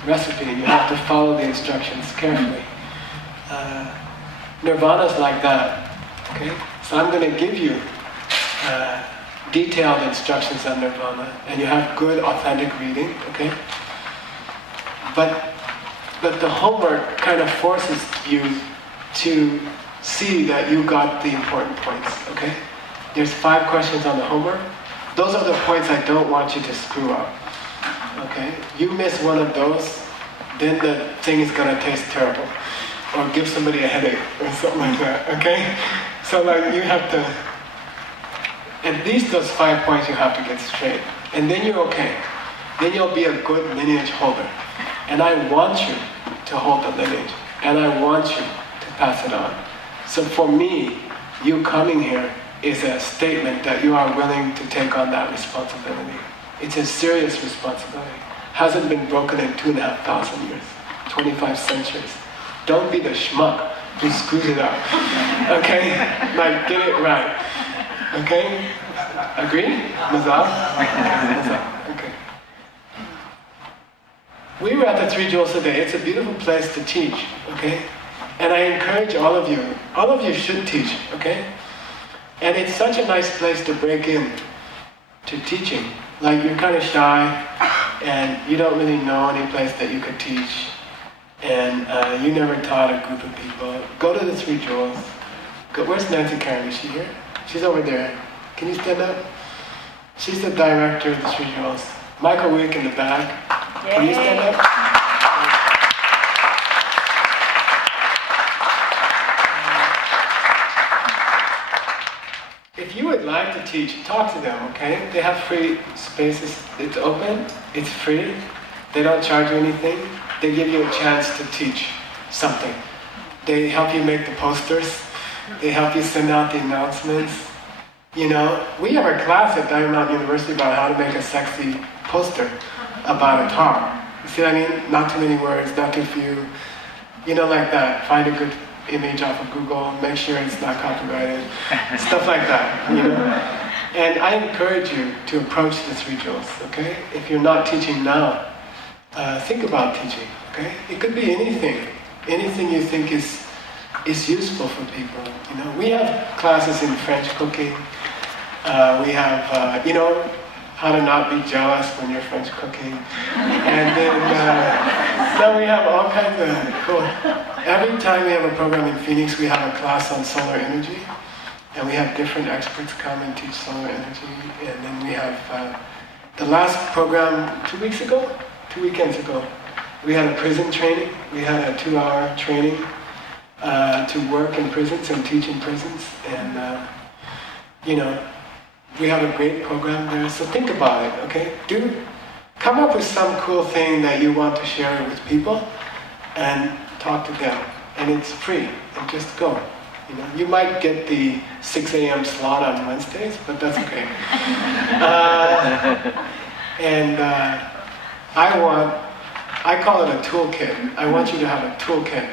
recipe, and you have to follow the instructions carefully. Nirvana's like that, okay? So I'm going to give you detailed instructions on Nirvana, and you have good, authentic reading, okay? But the homework kind of forces you to see that you got the important points, okay? There's 5 questions on the homework. Those are the points I don't want you to screw up. Okay? You miss one of those, then the thing is gonna taste terrible. Or give somebody a headache or something like that. Okay? So you have to, at least those 5 points you have to get straight. And then you're okay. Then you'll be a good lineage holder. And I want you to hold the lineage. And I want you to pass it on. So for me, you coming here is a statement that you are willing to take on that responsibility. It's a serious responsibility. Hasn't been broken in 2,500 years, 25 centuries. Don't be the schmuck who screws it up. Okay? Like, get it right. Okay? Agree? Mazal? Okay. We were at the Three Jewels today. It's a beautiful place to teach, okay? And I encourage all of you should teach, okay? And it's such a nice place to break in to teaching. Like, you're kind of shy, and you don't really know any place that you could teach, and you never taught a group of people. Go to the Three Jewels. Where's Nancy Karen? Is she here? She's over there. Can you stand up? She's the director of the Three Jewels. Michael Wick in the back. Can you stand up? If you would like to teach, talk to them, okay? They have free spaces. It's open, it's free. They don't charge you anything. They give you a chance to teach something. They help you make the posters. They help you send out the announcements. You know, we have a class at Diamond Mountain University about how to make a sexy poster about a talk. You see what I mean? Not too many words, not too few. You know, like that. Find a good image off of Google, make sure it's not copyrighted. Stuff like that, you know? And I encourage you to approach the Three Jewels, okay? If you're not teaching now, think about teaching, okay? It could be anything. Anything you think is useful for people, you know? We have classes in French cooking. We have, you know, how to not be jealous when you're French cooking. And then, now we have all kinds of cool. Every time we have a program in Phoenix, we have a class on solar energy. And we have different experts come and teach solar energy. And then we have, the last program 2 weekends ago, we had a prison training. We had a 2-hour training to work in prisons and teach in prisons. And, you know, we have a great program there, so think about it, okay? Come up with some cool thing that you want to share with people and talk to them. And it's free, and just go. You know, you might get the 6 a.m. slot on Wednesdays, but that's okay. I call it a toolkit. I want you to have a toolkit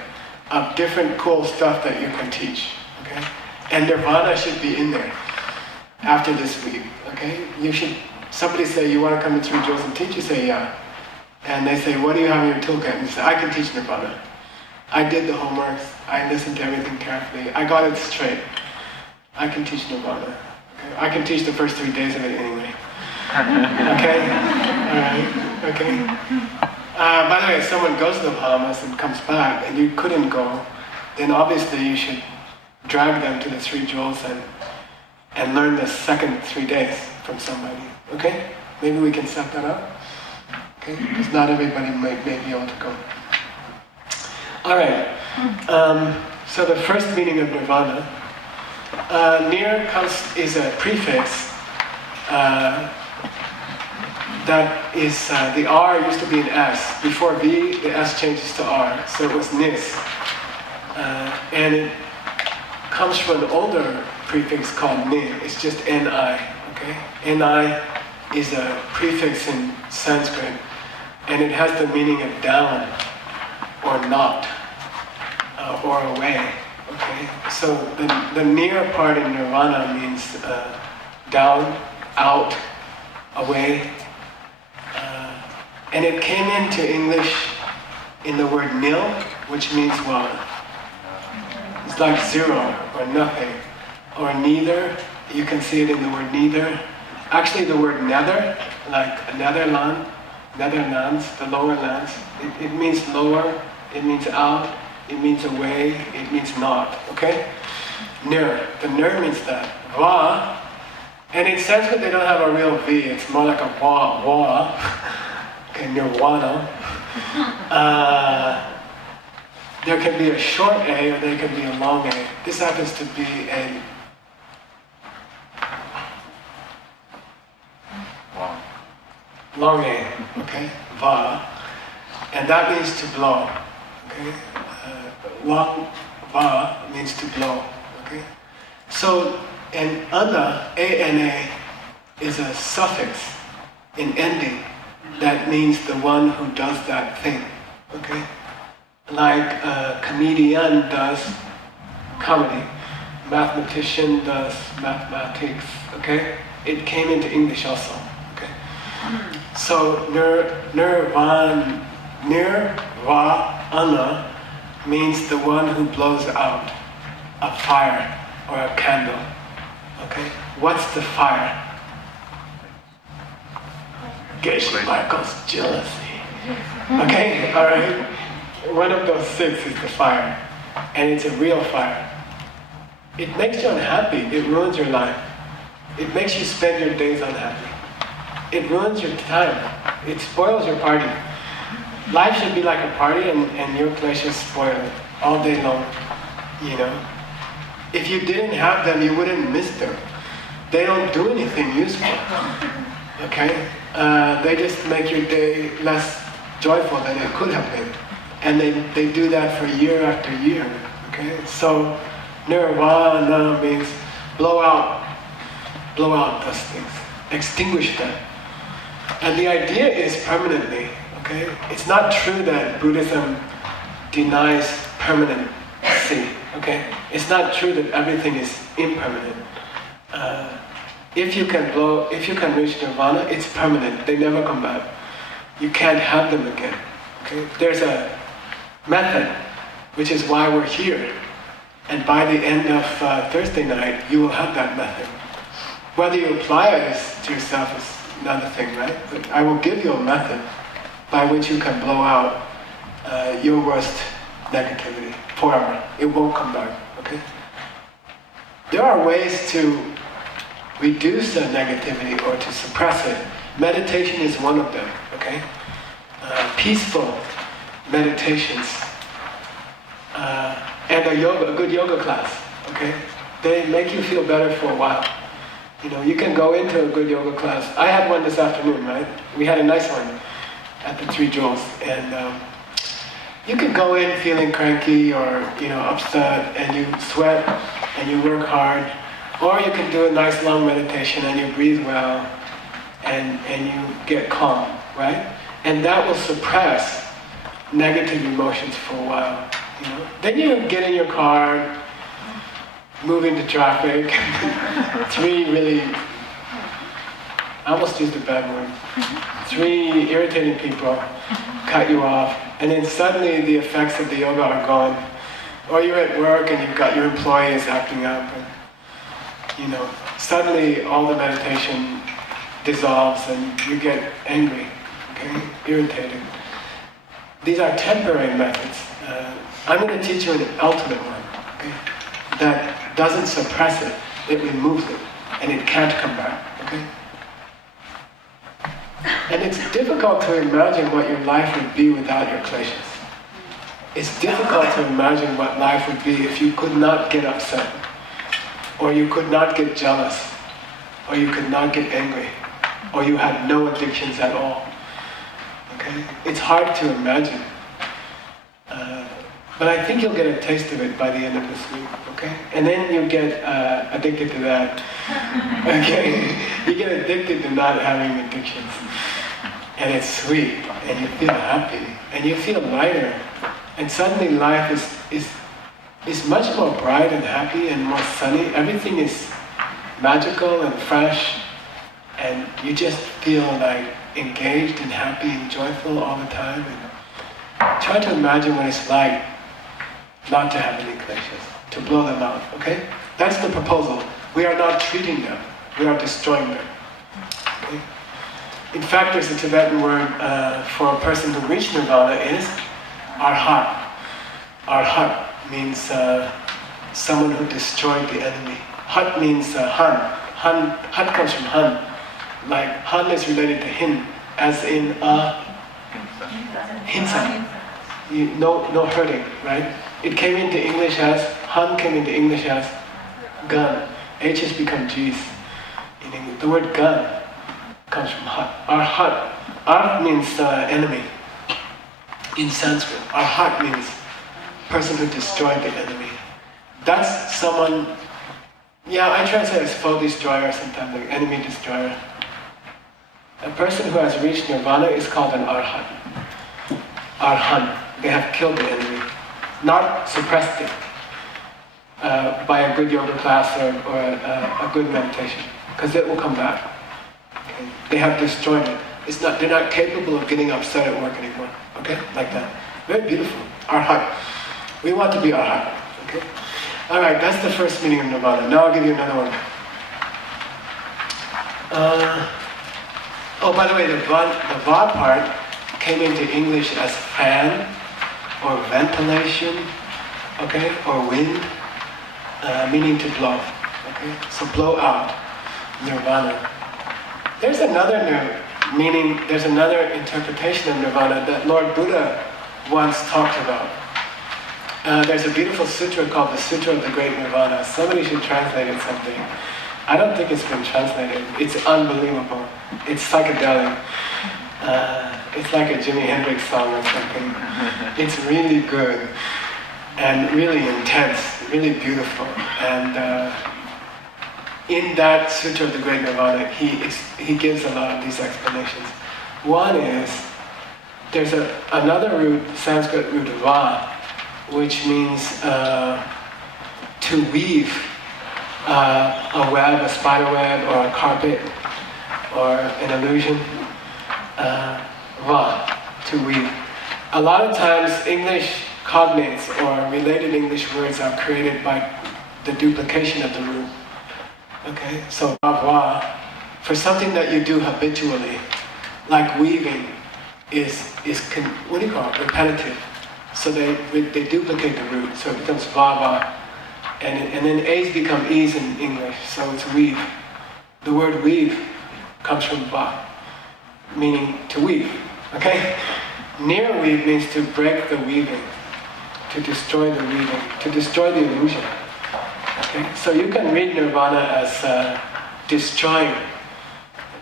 of different cool stuff that you can teach, okay? And Nirvana should be in there after this week, okay? Somebody say, you want to come to Three Jewels and teach? You say, yeah. And they say, what do you have in your toolkit? And you say, I can teach Nirvana. I did the homework. I listened to everything carefully. I got it straight. I can teach Nirvana. Okay? I can teach the first 3 days of it anyway. Okay? Alright, okay? By the way, if someone goes to the Bahamas and comes back and you couldn't go, then obviously you should drag them to the Three Jewels and learn the second 3 days from somebody. Okay? Maybe we can set that up. Okay? Because not everybody may be able to go. Alright. So the first meaning of Nirvana. Nir is a prefix that is, the R used to be an S. Before V, the S changes to R. So it was Nis. And it comes from an older prefix called Ni. It's just Ni, okay? Ni is a prefix in Sanskrit, and it has the meaning of down, or not, or away, okay? So the near part in Nirvana means down, out, away, and it came into English in the word nil, which means what? It's like zero, or nothing. Or neither, you can see it in the word neither. Actually the word nether, like Netherlands, the lower lands, it means lower, it means out, it means away, it means not, okay? Nir, the nir means that. Va, and in Sanskrit they don't have a real V, it's more like a wa, okay, nirvana. There can be a short A or there can be a long A. This happens to be a long A, okay, va, and that means to blow, okay. Long va means to blow, okay. So, and ana, A-N-A, is a suffix in ending that means the one who does that thing, okay. like a comedian does comedy, mathematician does mathematics, okay? It came into English also, okay? So Nirvana means the one who blows out a fire or a candle, okay? What's the fire? Geshe Michael's jealousy. Okay, alright? One of those 6 is the fire, and it's a real fire. It makes you unhappy, it ruins your life. It makes you spend your days unhappy. It ruins your time, it spoils your party. Life should be like a party and your pleasures spoil it all day long, you know. If you didn't have them, you wouldn't miss them. They don't do anything useful, okay? They just make your day less joyful than it could have been. And they do that for year after year, okay? So Nirvana means blow out those things, extinguish them. And the idea is permanently, okay? It's not true that Buddhism denies permanency, okay? It's not true that everything is impermanent. If you can reach Nirvana, it's permanent. They never come back. You can't have them again, okay? There's a method, which is why we're here. And by the end of Thursday night, you will have that method. Whether you apply it to yourself is another thing, right? But I will give you a method by which you can blow out your worst negativity forever. It won't come back, okay? There are ways to reduce the negativity or to suppress it. Meditation is one of them, okay? Peaceful meditations and a good yoga class, okay? They make you feel better for a while. You know, you can go into a good yoga class. I had one this afternoon, right? We had a nice one at the 3 Jewels, and you can go in feeling cranky or upset, and you sweat and you work hard, or you can do a nice long meditation and you breathe well, and you get calm, right? And that will suppress negative emotions for a while. Then you get in your car, move into traffic. 3 really, I almost used a bad word. 3 irritating people cut you off, and then suddenly the effects of the yoga are gone. Or you're at work and you've got your employees acting up, and suddenly all the meditation dissolves and you get angry, okay, irritated. These are temporary methods. I'm going to teach you an ultimate one, okay, that doesn't suppress it, it removes it, and it can't come back, okay? And it's difficult to imagine what your life would be without your kleshas. It's difficult to imagine what life would be if you could not get upset, or you could not get jealous, or you could not get angry, or you had no addictions at all, okay? It's hard to imagine. But I think you'll get a taste of it by the end of this week, okay? And then you get addicted to that, okay? You get addicted to not having addictions. And it's sweet, and you feel happy, and you feel lighter. And suddenly life is much more bright and happy and more sunny. Everything is magical and fresh, and you just feel like engaged and happy and joyful all the time. And try to imagine what it's like not to have any kleshas, to blow them out, okay? That's the proposal. We are not treating them, we are destroying them, okay? In fact, there's a Tibetan word for a person who reached Nirvana is arhat. Arhat means someone who destroyed the enemy. Hat means han. Hat comes from han. Like han is related to hin, as in hinsa. No hurting, right? It came into English as, han came into English as gun. H's become G's in English. The word gun comes from hat. Arhat. Ar means enemy in Sanskrit. Arhat means person who destroyed the enemy. That's someone, I translate as foe destroyer sometimes, like enemy destroyer. A person who has reached Nirvana is called an arhat. Arhan. They have killed the enemy. not suppressed it by a good yoga class or a good meditation, because it will come back. Okay? They have destroyed it. They're not capable of getting upset at work anymore. Okay, like that. Very beautiful. Our heart. We want to be our heart. Okay. All right. That's the first meaning of nirvana. Now I'll give you another one. Oh, by the way, the va part came into English as fan or ventilation, okay, or wind, meaning to blow. Okay, so blow out, nirvana. There's another meaning. There's another interpretation of nirvana that Lord Buddha once talked about. There's a beautiful sutra called the Sutra of the Great Nirvana. Somebody should translate it someday. I don't think it's been translated. It's unbelievable. It's psychedelic. It's like a Jimi Hendrix song or something. It's really good and really intense, really beautiful. And in that Sutra of the Great Nirvana, he gives a lot of these explanations. One is, there's another root, Sanskrit root va, which means to weave a web, a spider web, or a carpet, or an illusion. Va, to weave. A lot of times English cognates or related English words are created by the duplication of the root. Okay, so va, for something that you do habitually, like weaving, is what do you call it? Repetitive. So they duplicate the root, so it becomes va, and then a's become e's in English, so it's weave. The word weave comes from va, meaning to weave. Okay? Near weave means to break the weaving, to destroy the weaving, to destroy the illusion. Okay? So you can read nirvana as destroying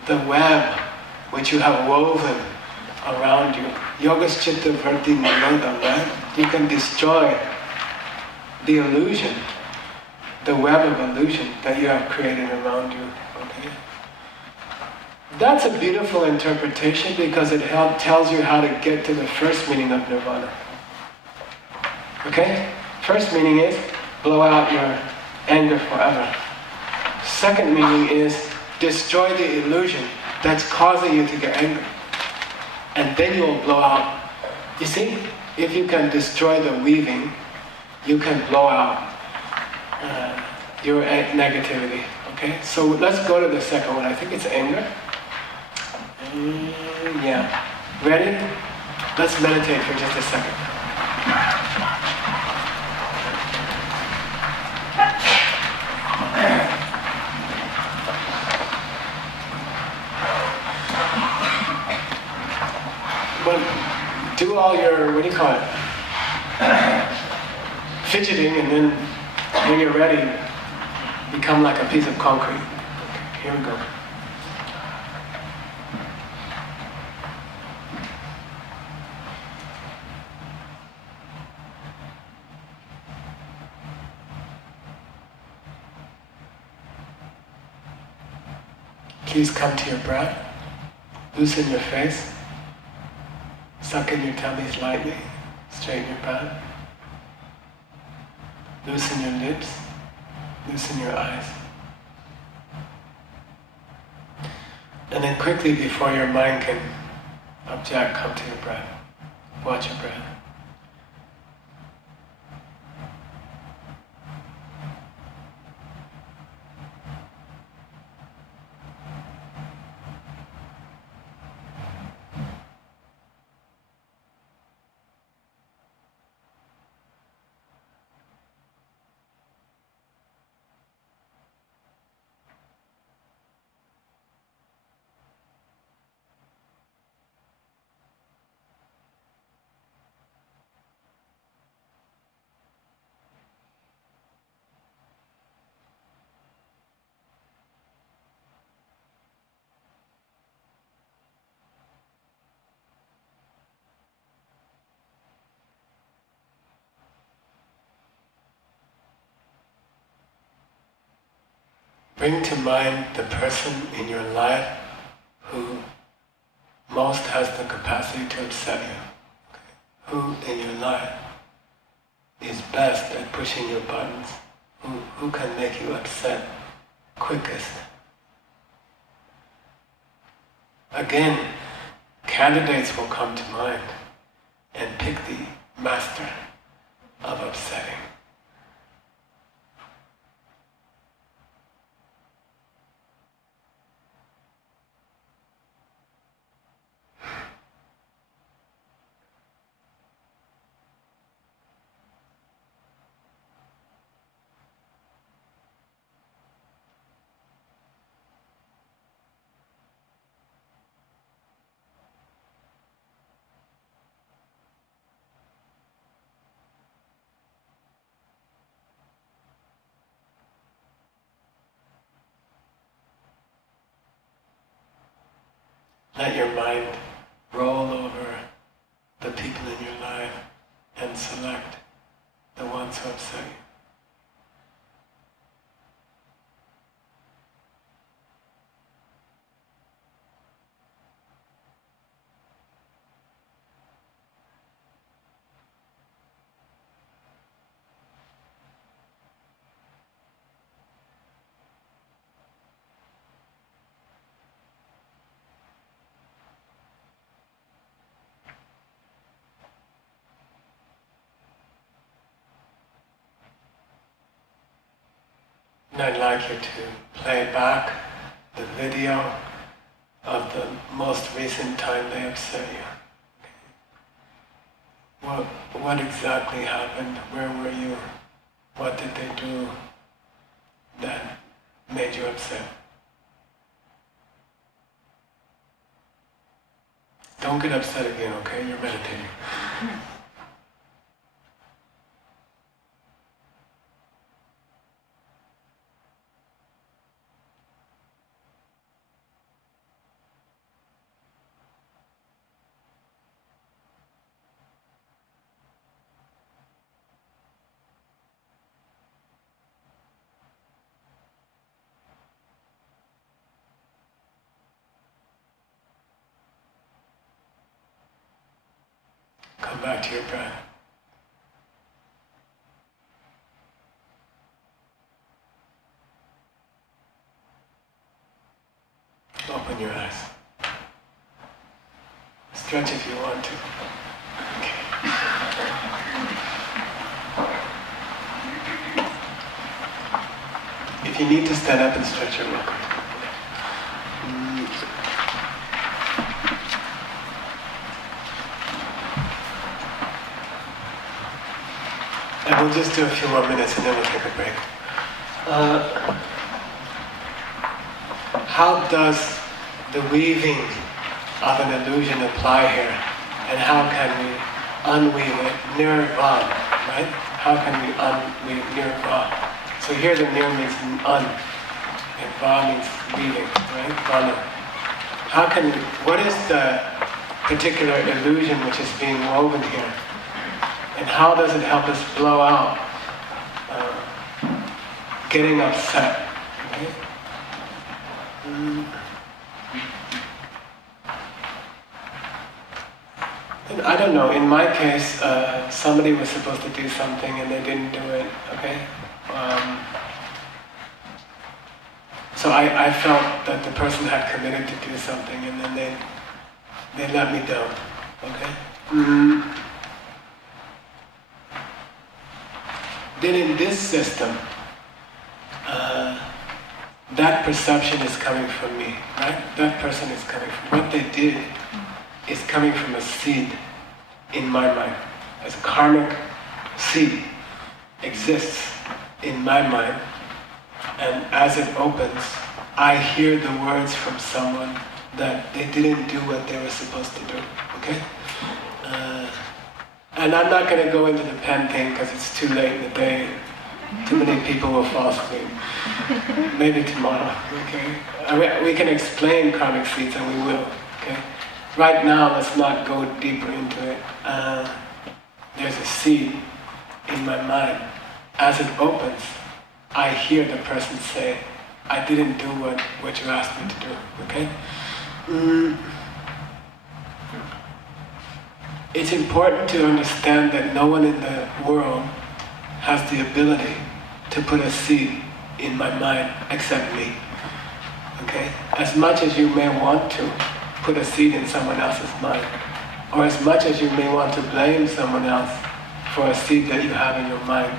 the web which you have woven around you. Yogaschitta Vritti Nirodha, right? You can destroy the illusion, the web of illusion that you have created around you. Okay? That's a beautiful interpretation because it tells you how to get to the first meaning of nirvana. Okay? First meaning is blow out your anger forever. Second meaning is destroy the illusion that's causing you to get angry. And then you will blow out. You see, if you can destroy the weaving, you can blow out your negativity. Okay? So let's go to the second one. I think it's anger. Yeah. Ready? Let's meditate for just a second. But do all your, what do you call it? Fidgeting, and then when you're ready, become like a piece of concrete. Okay, here we go. Please come to your breath. Loosen your face. Suck in your tummy slightly. Straighten your back. Loosen your lips. Loosen your eyes. And then quickly, before your mind can object, come to your breath. Watch your breath. Bring to mind the person in your life who most has the capacity to upset you. Okay. Who in your life best at pushing your buttons? Who can make you upset quickest? Again, candidates will come to mind and pick the master of upsetting. Let your mind roll over the people in your life and select the ones who upset you. And I'd like you to play back the video of the most recent time they upset you. What exactly happened? Where were you? What did they do that made you upset? Don't get upset again, okay? You're meditating. Come back to your breath. Open your eyes. Stretch if you want to. Okay. If you need to stand up and stretch, you're welcome. And we'll just do a few more minutes and then we'll take a break. How does the weaving of an illusion apply here? And how can we unweave it? Nirvana, right? How can we unweave Nirvana? So here the nir means un, and va means weaving, right? Vana. How can we, what is the particular illusion which is being woven here? And how does it help us blow out getting upset? Okay? And I don't know, in my case, somebody was supposed to do something and they didn't do it, okay? So I felt that the person had committed to do something and then they let me down, okay? Then in this system, that perception is coming from me, right? That person is coming from, what they did is coming from a seed in my mind. As a karmic seed exists in my mind, and as it opens, I hear the words from someone that they didn't do what they were supposed to do, okay? And I'm not going to go into the pen thing because it's too late in the day. Too many people will fall asleep. Maybe tomorrow, okay? We can explain karmic seeds and we will, okay? Right now, let's not go deeper into it. There's a seed in my mind. As it opens, I hear the person say, I didn't do what you asked me to do, okay? It's important to understand that no one in the world has the ability to put a seed in my mind except me. Okay? As much as you may want to put a seed in someone else's mind, or as much as you may want to blame someone else for a seed that you have in your mind,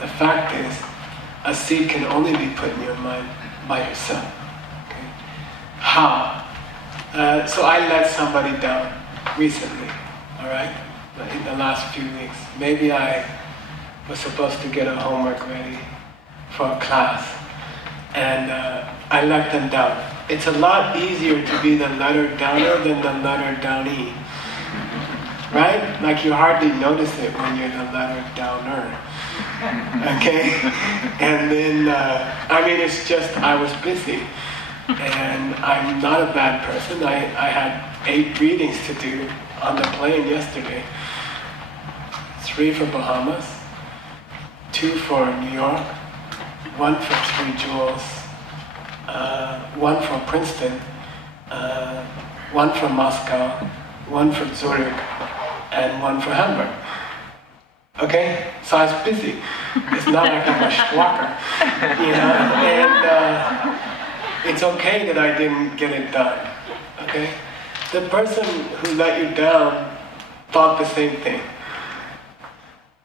the fact is, a seed can only be put in your mind by yourself. Okay? How? So I let somebody down recently, alright? In the last few weeks. Maybe I was supposed to get a homework ready for a class, and I let them down. It's a lot easier to be the letter downer than the letter downee. Right? Like you hardly notice it when you're the letter downer. Okay? And then, it's just I was busy. And I'm not a bad person. I had 8 readings to do on the plane yesterday. 3 for Bahamas, 2 for New York, 1 for 3 Jewels, 1 for Princeton, 1 for Moscow, 1 for Zurich, and 1 for Hamburg. Okay? So I was busy. It's not like I'm a schwacker, and it's okay that I didn't get it done. Okay? The person who let you down thought the same thing.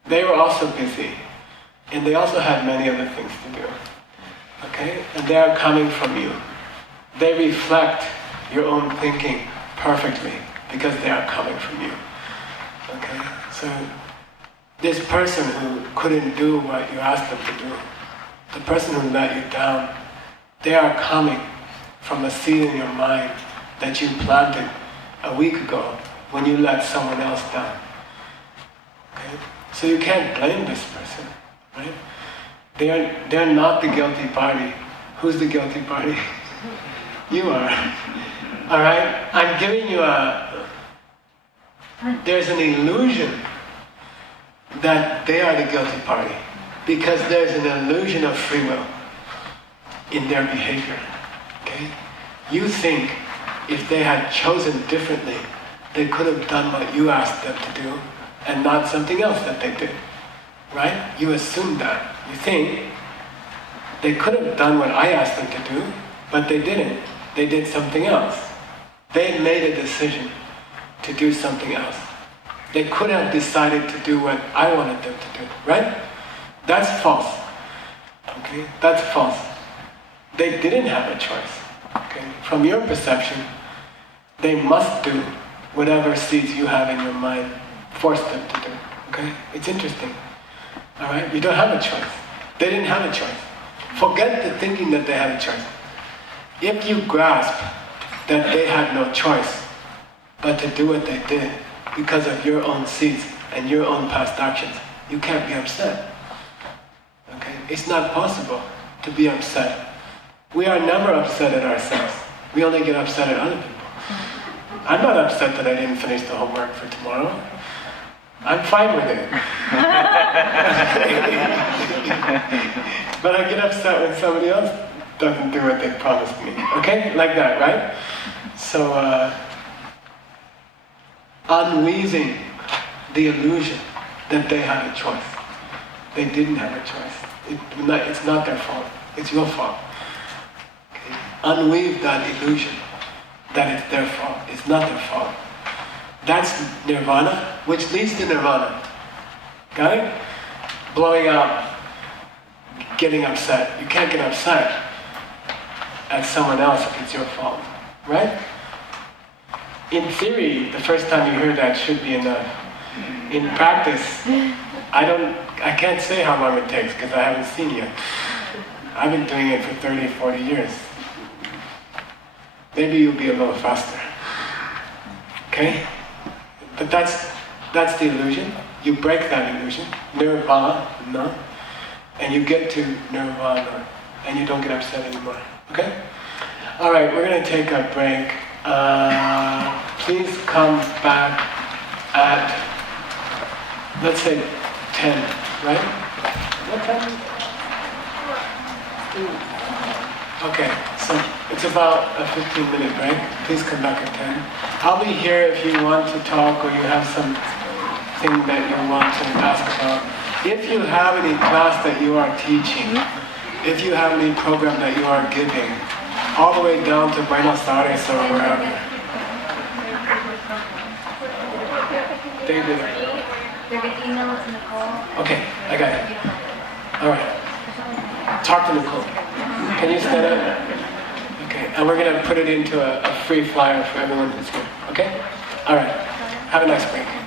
They were also busy, and they also had many other things to do. Okay? And they are coming from you. They reflect your own thinking perfectly because they are coming from you. Okay? So this person who couldn't do what you asked them to do, the person who let you down, they are coming from a seed in your mind that you planted a week ago when you let someone else down. Okay? So you can't blame this person, right? They're not the guilty party. Who's the guilty party? You are. Alright? I'm giving you there's an illusion that they are the guilty party because there's an illusion of free will in their behavior. Okay? You think if they had chosen differently, they could have done what you asked them to do and not something else that they did. Right? You assume that. You think they could have done what I asked them to do, but they didn't. They did something else. They made a decision to do something else. They could have decided to do what I wanted them to do. Right? That's false. Okay? That's false. They didn't have a choice. Okay? From your perception, they must do whatever seeds you have in your mind force them to do. Okay? It's interesting. Alright? You don't have a choice. They didn't have a choice. Forget the thinking that they had a choice. If you grasp that they had no choice but to do what they did because of your own seeds and your own past actions, you can't be upset. Okay? It's not possible to be upset. We are never upset at ourselves. We only get upset at other people. I'm not upset that I didn't finish the homework for tomorrow. I'm fine with it. But I get upset when somebody else doesn't do what they promised me. Okay? Like that, right? So, unweaving the illusion that they had a choice. They didn't have a choice. It's not their fault. It's your fault. Okay? Unweave that illusion that it's their fault. It's not their fault. That's Nirvana, which leads to Nirvana. Got it? Blowing out, getting upset. You can't get upset at someone else if it's your fault. Right? In theory, the first time you hear that should be enough. In practice, I can't say how long it takes because I haven't seen you. I've been doing it for 30, 40 years. Maybe you'll be a little faster. Okay? But that's the illusion. You break that illusion. Nirvana, and you get to Nirvana, and you don't get upset anymore. Okay? Alright, we're going to take a break. Please come back at, let's say 10, right? What time is it? Okay, so it's about a 15-minute break. Please come back at 10. I'll be here if you want to talk or you have something that you want to ask about. if you have any class that you are teaching, if you have any program that you are giving, all the way down to Buenos Aires or wherever. David. Okay, I got it. Alright. Talk to Nicole. Can you stand up? Okay, and we're going to put it into a free flyer for everyone who's here. Okay? Alright. Have a nice break.